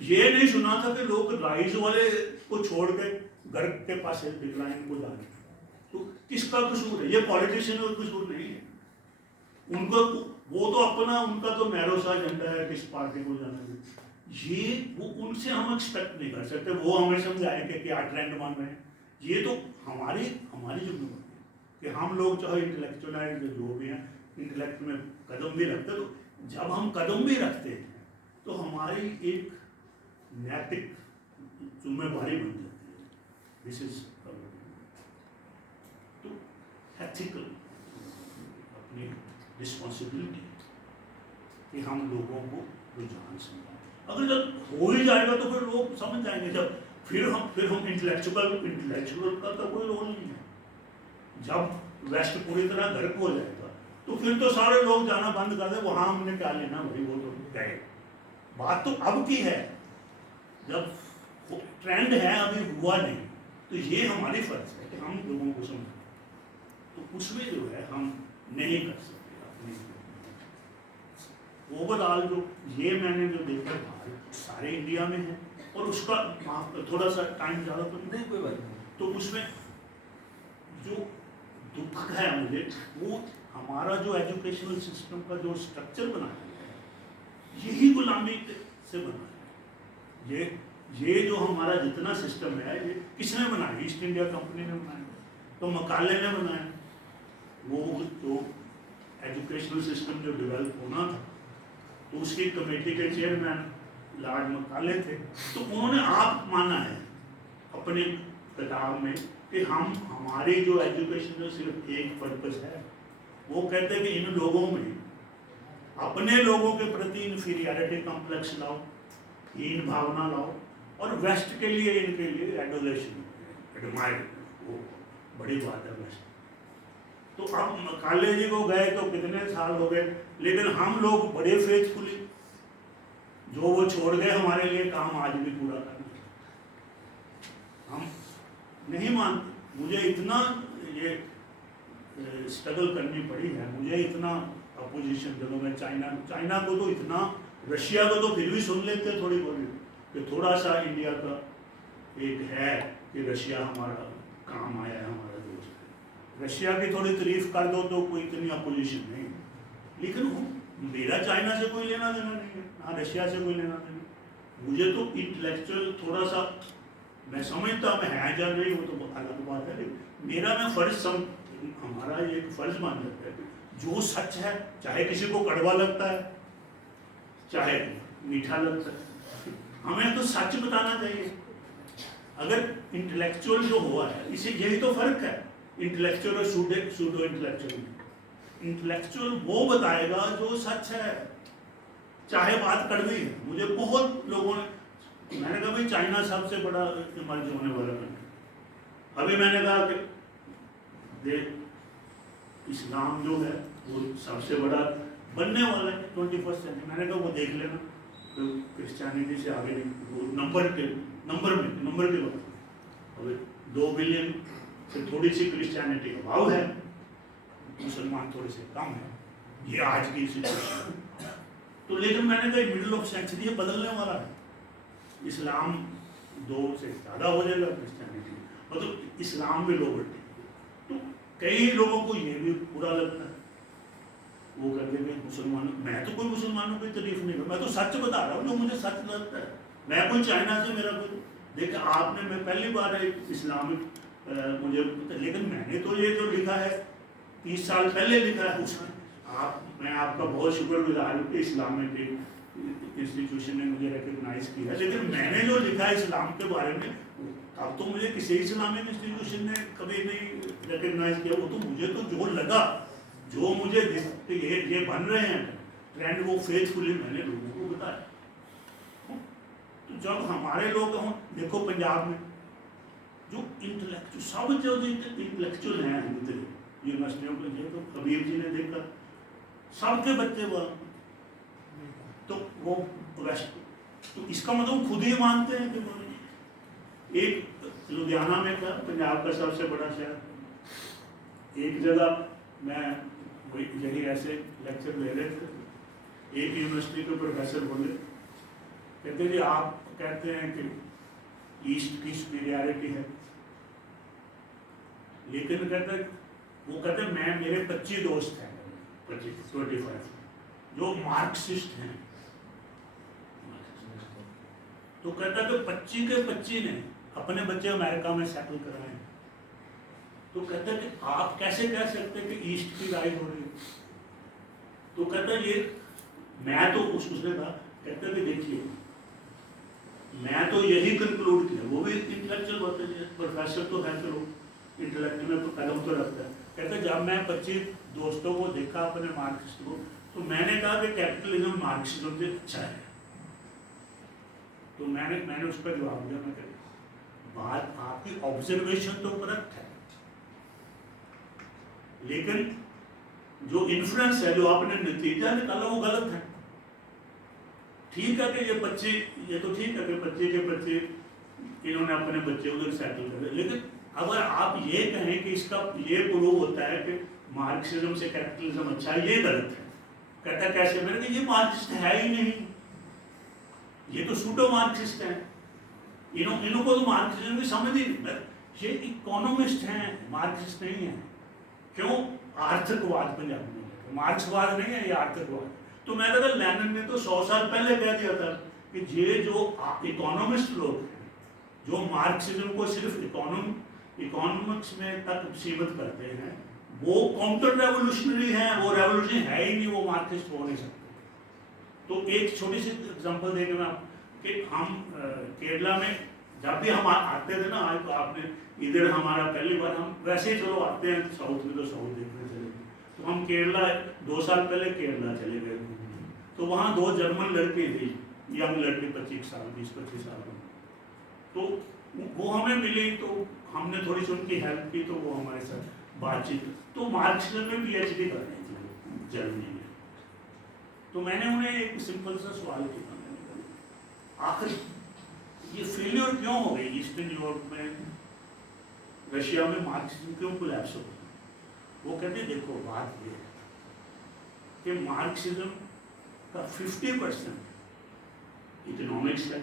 یہ نہیں سنا تھا کہ لوگ رائز والے کو چھوڑ کے غرق کے پاس ڈکلائن کو جا رہے ہیں۔ تو کس کا قصور ہے؟ یہ پالیٹیشین کا قصور نہیں ہے، ان کو وہ تو اپنا ان کا تو نیرو سا ایجنڈا ہے کس پارٹی کو جانا ہے، یہ وہ ان سے ہم ایکسپیکٹ نہیں کر سکتے وہ ہمیں سمجھائیں کہ کیا ٹرینڈ مان رہے ہیں، یہ تو ہماری ذمہ داری ہے کہ ہم لوگ چاہے انٹلیکچوئل جو بھی ہیں انٹلیکٹ میں قدم بھی رکھتے، تو جب ہم قدم بھی رکھتے ہیں تو ہماری ایک نیتک ذمہ داری بن جاتی ہے، دس از تو ایتھیکل اپنی رسپانسبلٹی کہ ہم لوگوں کو رجحان سمجھائیں، اگر جب ہو ہی جائے گا تو پھر لوگ سمجھ جائیں گے، جب پھر ہم انٹلیکچوئل کا تو کوئی رول نہیں ہے، جب ویسٹ پوری طرح غرق ہو جائے گا تو پھر تو سارے لوگ جانا بند کر دیں، وہاں ہم نے کیا لینا بھائی، وہ تو گئے، بات تو اب کی ہے، جب ٹرینڈ ہے ابھی ہوا نہیں، تو یہ ہماری فرض ہے کہ ہم لوگوں کو سمجھیں، تو اس میں جو ہے ہم نہیں کر سکتے اپنی اوور آل جو یہ میں نے جو دیکھا سارے انڈیا میں ہے، اور اس کا تھوڑا سا ٹائم زیادہ تو نہیں کوئی بات نہیں، تو اس میں جو دکھ ہے مجھے وہ ہمارا جو ایجوکیشنل سسٹم کا جو اسٹرکچر بنا ہے یہی غلامی سے بنا ہے، یہ جو ہمارا جتنا سسٹم ہے یہ کس نے بنایا؟ ایسٹ انڈیا کمپنی نے بنایا، تو مکالے نے بنایا، وہ جو ایجوکیشنل سسٹم جو ڈیولپ ہونا تھا تو اس کی کمیٹی کے چیئرمین لارڈ مکالے تھے، تو انہوں نے آپ مانا ہے اپنی کتاب میں کہ ہماری جو ایجوکیشن میں صرف ایک پرپس ہے، وہ کہتے ہیں کہ ان لوگوں میں اپنے لوگوں کے پرتی انفیریارٹی کمپلیکس لاؤ، ہین بھاونا لاؤ، اور ویسٹ کے لیے ان کے لیے ایڈولیشن ایڈمائر، وہ بڑی بات ہے ویسٹ۔ تو اب مکالے جی کو گئے تو کتنے سال ہو گئے، لیکن ہم لوگ بڑے فیتھفلی جو وہ چھوڑ گئے ہمارے لیے کام آج بھی پورا کرنا، ہم نہیں مانتے۔ مجھے اتنا یہ اسٹرگل کرنی پڑی ہے، مجھے اتنا اپوزیشن جب میں چائنا کو تو اتنا، رشیا کو تو پھر بھی سن لیتے تھوڑی بہت کہ تھوڑا سا انڈیا کا ایک ہے کہ رشیا ہمارا کام آیا ہے، ہمارا دوست ہے، رشیا کی تھوڑی تعریف کر دو تو کوئی اتنی اپوزیشن نہیں، لیکن میرا چائنا سے کوئی لینا دینا نہیں ہے، نہ رشیا سے کوئی لینا دینا۔ مجھے تو انٹلیکچوئل تھوڑا سا میں سمجھتا میں ہے یا نہیں وہ تو الگ بات ہے، لیکن میرا میں فرض ہمارا یہ ایک فرض مان جاتا ہے کہ جو سچ ہے چاہے کسی کو کڑوا لگتا ہے چاہے میٹھا لگتا ہے، ہمیں تو سچ بتانا چاہیے۔ اگر انٹلیکچوئل جو ہوا ہے اسی یہی تو فرق ہے انٹلیکچوئل اور سوڈو انٹلیکچوئل میں، انٹلیکچوئل وہ بتائے گا جو سچ ہے چاہے بات کڑوی ہے۔ مجھے بہت لوگوں نے میں نے کہا بھائی چائنا سب سے بڑا ایمرج ہونے والا ہے، ابھی میں نے کہا کہ اسلام جو ہے وہ سب سے بڑا بننے والا ہے 21 سینچری، میں نے کہا وہ دیکھ لینا تو کرسچینٹی سے آگے نہیں، وہ نمبر کے وقت ابھی 2 بلین سے تھوڑی سی کرسچینٹی ابھاؤ ہے، مسلمان تھوڑے سے کم ہے، یہ آج کی سچویشن. تو لیکن میں نے کہا مڈل آف سینچری بدلنے والا ہے. اسلام 2 سے زیادہ ہو جائے گا کرسچینٹی, مطلب اسلام میں لوگ بڑھتے ہیں. تو کئی لوگوں کو یہ بھی برا لگتا ہے, وہ کہتے ہیں مسلمانوں, میں تو کوئی مسلمانوں کی تعریف نہیں کروں, میں تو سچ بتا رہا ہوں جو مجھے سچ لگتا ہے. میں کوئی چائنا سے میرا کوئی دیکھیں آپ نے, میں پہلی بار اسلامک مجھے, لیکن میں نے تو یہ جو لکھا ہے 30 سال پہلے لکھا ہے اس میں میں آپ کا بہت شکر گزار ہوں کہ اسلامک انسٹیٹیوشن نے مجھے ریکگنائز کیا. لیکن میں نے جو لکھا ہے اسلام کے بارے میں اب تو مجھے کسی اسلامک انسٹیٹیوشن نے کبھی نہیں ریکگنائز کیا. وہ تو مجھے تو جو لگا, جو مجھے یہ بن رہے ہیں ٹرینڈ, وہ فیتھفلی میں نے لوگوں کو بتایا. تو جب ہمارے لوگ ہوں, دیکھو پنجاب میں جو انٹلیکچوئل, سب جو انٹلیکچوئل ہیں یونیورسٹیوں کے, یہ تو کبیر جی نے دیکھا سب کے بچے وہ, تو وہ ویسٹ, تو اس کا مطلب خود ہی مانتے ہیں کہ ایک لدھیانہ میں تھا پنجاب کا سب سے بڑا شہر, ایک جگہ میں یہی ایسے لیکچر لے رہے تھے, ایک یونیورسٹی کے پروفیسر بولے, کہتے جی آپ کہتے ہیں کہ ایسٹ کی سپیریارٹی ہے, لیکن کہتے وہ کہتے میں میرے 25 دوست ہیں 25 جو مارکسسٹ ہیں, تو کہتا کہ 25 کے 25 نے اپنے بچے امریکہ میں سیٹل کرائے ہیں. تو کہتا کہ آپ کیسے کہہ سکتے کہ ایسٹ کی رائٹ ہو رہی ہے. تو کہتا یہ میں تو اس نے کہا, کہتا کہ دیکھیے میں تو یہی کنکلوڈ کیا, وہ بھی انٹلیکچوئل ہوتے ہیں پروفیسر تو ہے, چلو انٹلیکٹ میں تو قدم تو رکھتا ہے. کہتا جب میں 25 دوستوں کو دیکھا اپنے مارکسسٹ کو, تو میں نے کہا کہ کیپٹلزم مارکسزم سے اچھا ہے. تو میں نے اس کا جواب دیا, میں کہا بات آپ کی آبزرویشن تو کریکٹ ہے, لیکن جو انفلوئنس ہے, جو آپ نے نتیجہ نکالا وہ غلط ہے. ٹھیک ہے کہ یہ بچے, یہ تو ٹھیک ہے کہ 25 کے 25 انہوں نے اپنے بچے ادھر سیٹل کر, لیکن اگر آپ یہ کہیں کہ اس کا یہ پروو ہوتا ہے کہ مارکسزم سے کیپٹلزم اچھا ہے, یہ غلط ہے. کہتا کیسے, میں نے کہا یہ مارکسسٹ ہے ہی نہیں, یہ تو سوڈو مارکسسٹ ہیں, انہوں کو تو مارکسزم کی سمجھ ہی نہیں. یہ اکانومسٹ ہیں, مارکسسٹ نہیں ہیں. کیوں؟ آرتھک واد پنجابی میں, مارکس واد نہیں ہے, یہ آرتھک واد. تو میں کہتا لینن نے تو 100 سال پہلے کہہ دیا تھا کہ یہ جو اکانومسٹ لوگ ہیں جو مارکسزم کو صرف اکانومکس میں تک سیمت کرتے ہیں, وہ کاؤنٹر ریولوشنری ہیں, وہ ریولوشن ہے ہی نہیں, وہ مارکسسٹ ہو نہیں سکتے. تو ایک چھوٹی سی ایگزامپل دے گا کہ ہم کیرلا میں جب بھی ہم آتے تھے نا, آج تو آپ نے ادھر ہمارا پہلی بار, ہم ویسے ہی چلو آتے ہیں ساؤتھ میں, تو ساؤتھ دیکھنے چلے گئے. تو ہم کیرلا 2 سال پہلے کیرلا چلے گئے, تو وہاں 2 جرمن لڑکی تھی, ینگ لڑکی 25 سال 20-25 سال کی, تو وہ ہمیں ملی, تو ہم نے تھوڑی سی ان کی ہیلپ کی, تو وہ ہمارے ساتھ بات چیت, تو مارکسزم میں PhD کر رہی تھی جرمنی میں. تو میں نے انہیں ایک سمپل سا سوال کیا, آخر یہ فیلئر کیوں ہو گئی ایسٹرن یورپ میں, رشیا میں مارکسزم کیوں کولیپس ہو گئی؟ وہ کہتے ہیں دیکھو بات یہ ہے کہ مارکسزم کا 50% اکنامکس ہے,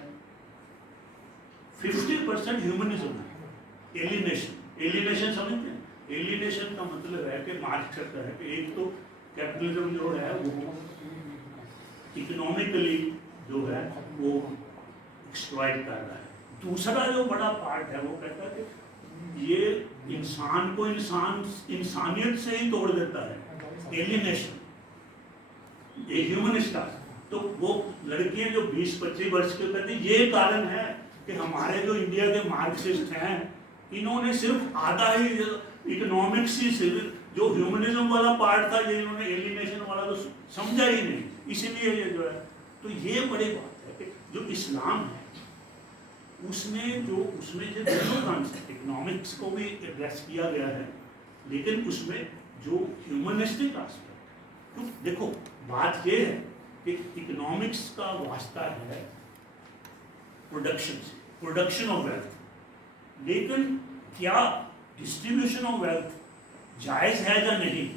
50% ہیومنزم ہے. ایلینیشن سمجھتے ہیں, ایلینیشن کا مطلب ہے کہ مارکس کہتا ہے کہ ایک تو کیپٹلزم جو ہے وہ اکنامکلی جو ہے وہ ایکسپلائٹ کر رہا ہے. دوسرا جو بڑا پارٹ ہے وہ کہتا ہے کہ یہ انسان کو انسانیت سے ہی توڑ دیتا ہے, ایلینیشن, یہ ہیومنسٹ ہے. تو وہ لڑکیاں جو 20-25 برس کے کہتے ہیں یہ کارن ہے کہ ہمارے جو انڈیا کے مارکسسٹ ہیں, انہوں نے صرف آدھا ہی اکنامکس ہی, صرف جو ہیومنزم والا پارٹ تھا یہ انہوں نے ایلینیشن والا تو سمجھا ہی نہیں, اسی لیے یہ جو ہے. تو یہ بڑی بات ہے کہ جو اسلام ہے اس میں جو دونوں کانسیپٹ اکنامکس کو بھی ایڈریس کیا گیا ہے, لیکن اس میں جو ہیومنسٹک آسپیکٹ, تو دیکھو بات یہ ہے کہ اکنامکس کا واسطہ ہے پروڈکشن سے, پروڈکشن آف ویلتھ, لیکن کیا ڈسٹریبیوشن آف ویلتھ جائز ہے یا نہیں,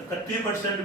31%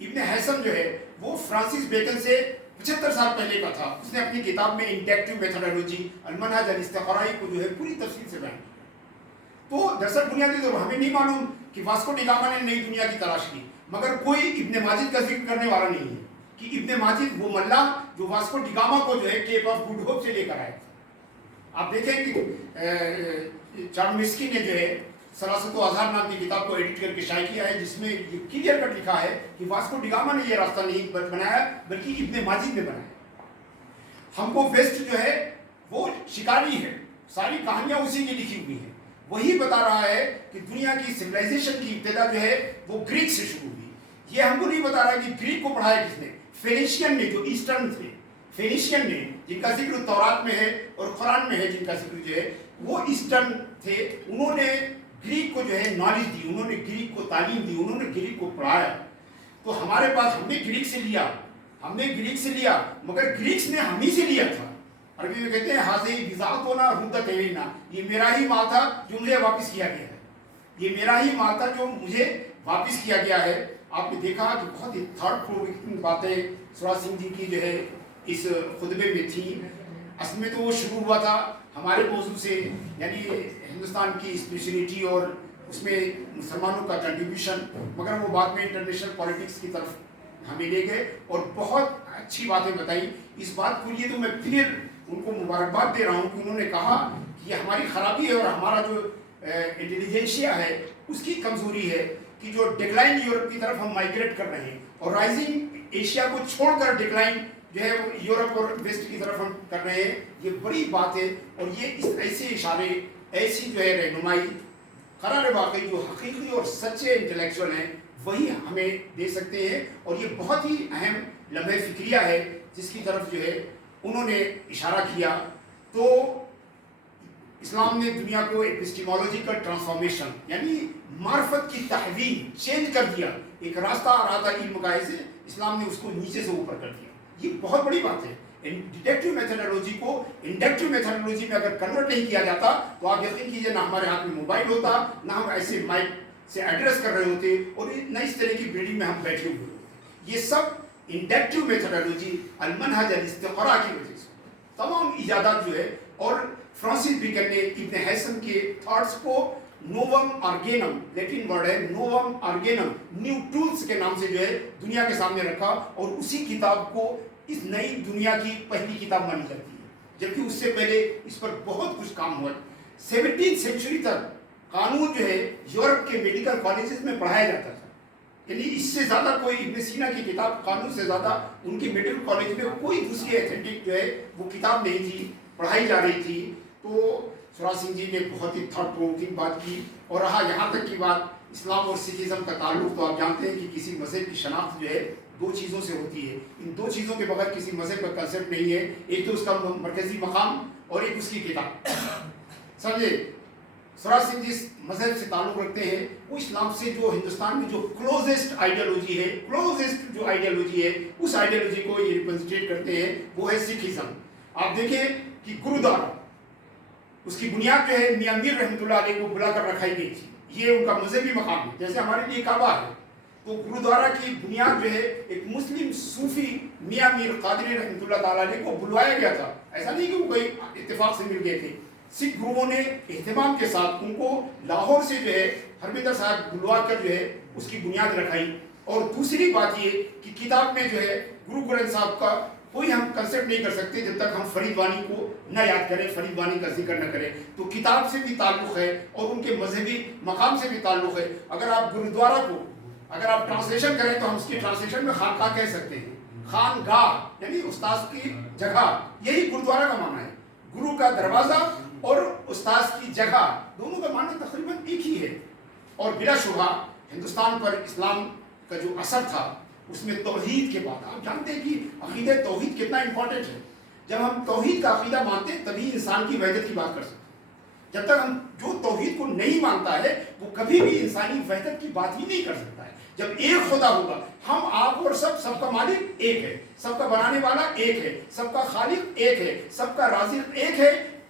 ابن حیثم جو ہے وہ فرانسس بیکن سے 75 سال پہلے کا تھا. اس نے اپنی کتاب میں انڈکٹیو میتھڈولوجی المنہج الاستقرائی کو جو ہے پوری تفصیل سے بیان کیا. تو دراصل بنیادی طور پر ہمیں نہیں معلوم کہ واسکو ڈی گاما نے نئی دنیا کی تلاش کی، مگر کوئی ابن ماجد کا ذکر کرنے والا نہیں ہے کہ ابن ماجد وہ ملا جو واسکو ڈی گاما کو جو ہے کیپ آف گڈ ہوپ سے لے کر آئے تھے. آپ دیکھیں کہ چارمسکی نے جو ہے سلاست و اظہار نام کی کتاب کو ایڈٹ کر کے شائع کیا ہے، جس میں یہ کلیئر کٹ لکھا ہے کہ واسکو ڈی گاما نے یہ راستہ نہیں بنایا بلکہ ابن ماجد نے بنایا. ہم کو ویسٹ جو ہے وہ شکاری ہے، ساری کہانیاں اسی کی لکھی ہوئی ہیں. وہی بتا رہا ہے کہ دنیا کی سویلائزیشن کی ابتدا جو ہے وہ گریک سے شروع ہوئی. یہ ہم کو نہیں بتا رہا کہ گریک کو پڑھایا کس نے. فینیشین نے جو ایسٹرن تھے، فینیشین نے جن کا ذکر تورات میں ہے اور قرآن میں ہے، جن کا ذکر جو ہے وہ ایسٹرن تھے، انہوں نے گریک کو جو ہے نالج دی، انہوں نے گریک کو تعلیم دی، انہوں نے گریک کو پڑھایا. تو ہمارے پاس ہم نے گریک سے لیا، مگر گریکس نے ہم ہی سے لیا تھا. عربی میں کہتے ہیں حاضی بزاعت ہونا ردت اینا، یہ میرا ہی مال تھا جو مجھے واپس کیا گیا ہے، یہ میرا ہی مال تھا جو مجھے واپس کیا گیا ہے. آپ نے دیکھا کہ بہت ہی تھرڈ پروونگ باتیں سوراج سنگھ جی کی جو ہے اس خطبے میں تھیں. اصل میں تو وہ شروع ہوا تھا ہمارے موضوع سے، یعنی ہندوستان کی اسپیشلٹی اور اس میں مسلمانوں کا کنٹریبیوشن، مگر وہ بعد میں انٹرنیشنل پالیٹکس کی طرف ہمیں لے گئے اور بہت اچھی باتیں بتائیں. اس بات کو لیے تو میں پھر ان کو مبارکباد دے رہا ہوں کہ انہوں نے کہا کہ یہ ہماری خرابی ہے اور ہمارا جو انٹیلیجنشیا ہے اس کی کمزوری ہے کہ جو ڈکلائن یورپ کی طرف ہم مائگریٹ کر رہے ہیں اور رائزنگ ایشیا کو چھوڑ کر ڈکلائن جو ہے وہ یورپ اور ویسٹ کی طرف ہم کر رہے ہیں. یہ بڑی بات ہے اور یہ ایسے اشارے، ایسی جو ہے رہنمائی قرار واقعی جو حقیقی اور سچے انٹلیکچوئل ہیں وہی ہمیں دے سکتے ہیں. اور یہ بہت ہی اہم لمحہ فکریہ ہے جس کی طرف جو ہے انہوں نے اشارہ کیا. تو اسلام نے دنیا کو ایپسٹیمولوجیکل ٹرانسفارمیشن یعنی معرفت کی تحویل چینج کر دیا. ایک راستہ آ رہا تھا علم کا، ایسے اسلام نے اس کو نیچے سے اوپر کر دیا. یہ بہت بڑی بات ہے. ڈیڈکٹیو میتھڈولوجی کو انڈکٹیو میتھڈولوجی میں اگر کنورٹ نہیں کیا جاتا تو آپ یقین کیجئے نہ ہمارے ہاتھ میں موبائل ہوتا، نہ ہم ایسے مائک سے ایڈریس کر رہے ہوتے اور نہ اس طرح کی بلڈنگ میں ہم بیٹھے ہوئے ہوتے. یہ سب انڈکٹیو میتھڈولوجی المنہج الاستقراء کی وجہ سے تمام ایجادات جو ہے. اور فرانسس بیکن نے ابن حیثم کے تھاٹس کو نووم آرگینم، لیٹن ورڈ ہے نووم آرگینم، نیو ٹولز کے نام سے جو ہے دنیا کے سامنے رکھا اور اسی کتاب کو اس نئی دنیا کی پہلی کتاب مانی جاتی ہے. جبکہ اس سے پہلے اس پر بہت کچھ کام ہوا. 17 سینچری تک قانون جو ہے یورپ کے میڈیکل کالجز میں پڑھایا جاتا تھا. یعنی اس سے زیادہ کوئی ابن سینا کی کتاب قانون سے زیادہ ان کی میڈیکل کالج میں کوئی دوسری ایتھنٹک جو ہے وہ کتاب نہیں تھی، پڑھائی جا رہی تھی. تو سوراج سنگھ جی نے بہت ہی تھاٹ پروونگ بات کی. اور رہا یہاں تک کی بات اسلام اور سکھزم کا تعلق، تو آپ جانتے ہیں کہ کسی مذہب کی شناخت جو ہے دو چیزوں سے ہوتی ہے. ان دو چیزوں کے بغیر کسی مذہب کا کنسیپٹ نہیں ہے. ایک تو اس کا مرکزی مقام اور ایک اس کی کتاب. سمجھے سوراج سنگھ جس مذہب سے تعلق رکھتے ہیں وہ اسلام سے جو ہندوستان میں جو کلوزسٹ آئیڈیالوجی ہے اس آئیڈیالوجی کو یہ ریپرزینٹ کرتے ہیں، وہ ہے سکھزم. آپ دیکھیں کہ گرودوارا اس کی بنیاد جو ہے میاں میر رحمۃ اللہ علیہ کو بلا کر رکھائی گئی تھی. یہ ان کا مذہبی مقام ہے جیسے ہمارے لیے کعبہ ہے. تو گرودوارا کی بنیاد جو ہے ایک مسلم صوفی میاں میر قادری رحمۃ اللہ تعالیٰ علیہ کو بلوایا گیا تھا. ایسا نہیں کہ وہ کوئی اتفاق سے مل گئے تھے. سکھ گروہوں نے اہتمام کے ساتھ ان کو لاہور سے جو ہے ہرمندر صاحب بلوا کر جو ہے اس کی بنیاد رکھائی. اور دوسری بات یہ کہ کتاب میں جو ہے گرو گرنتھ صاحب کا کوئی ہم کنسیپٹ نہیں کر سکتے جب تک ہم فرید وانی کو نہ یاد کریں، فرید وانی کا ذکر نہ کریں. تو کتاب سے بھی تعلق ہے اور ان کے مذہبی مقام سے بھی تعلق ہے. اگر آپ گرودوارا کو اگر آپ ٹرانسلیشن کریں تو ہم اس کی ٹرانسلیشن میں خانقاہ کہہ سکتے ہیں. خانگاہ یعنی استاذ کی جگہ، یہی گرودوارا کا معنی ہے. گرو کا دروازہ اور استاذ کی جگہ دونوں کا معنی تقریباً ایک ہی ہے. اور بلا شبہ ہندوستان پر اسلام کا جو اثر تھا اس میں توحید کے بعد آپ جانتے ہیں کہ عقیدہ توحید کتنا امپورٹنٹ ہے. جب ہم توحید کا عقیدہ مانتے ہیں تبھی انسان کی وحدت کی بات کر سکتے ہیں. جب تک ہم جو توحید کو نہیں مانتا ہے وہ کبھی بھی انسانی وحدت کی بات ہی نہیں کر سکتا ہے. جب ایک خدا ہوگا، ہم آپ اور سب کا مالک ایک ہے، سب کا بنانے والا ایک ہے، سب کا خالق ایک ہے، سب کا رازق ایک ہے.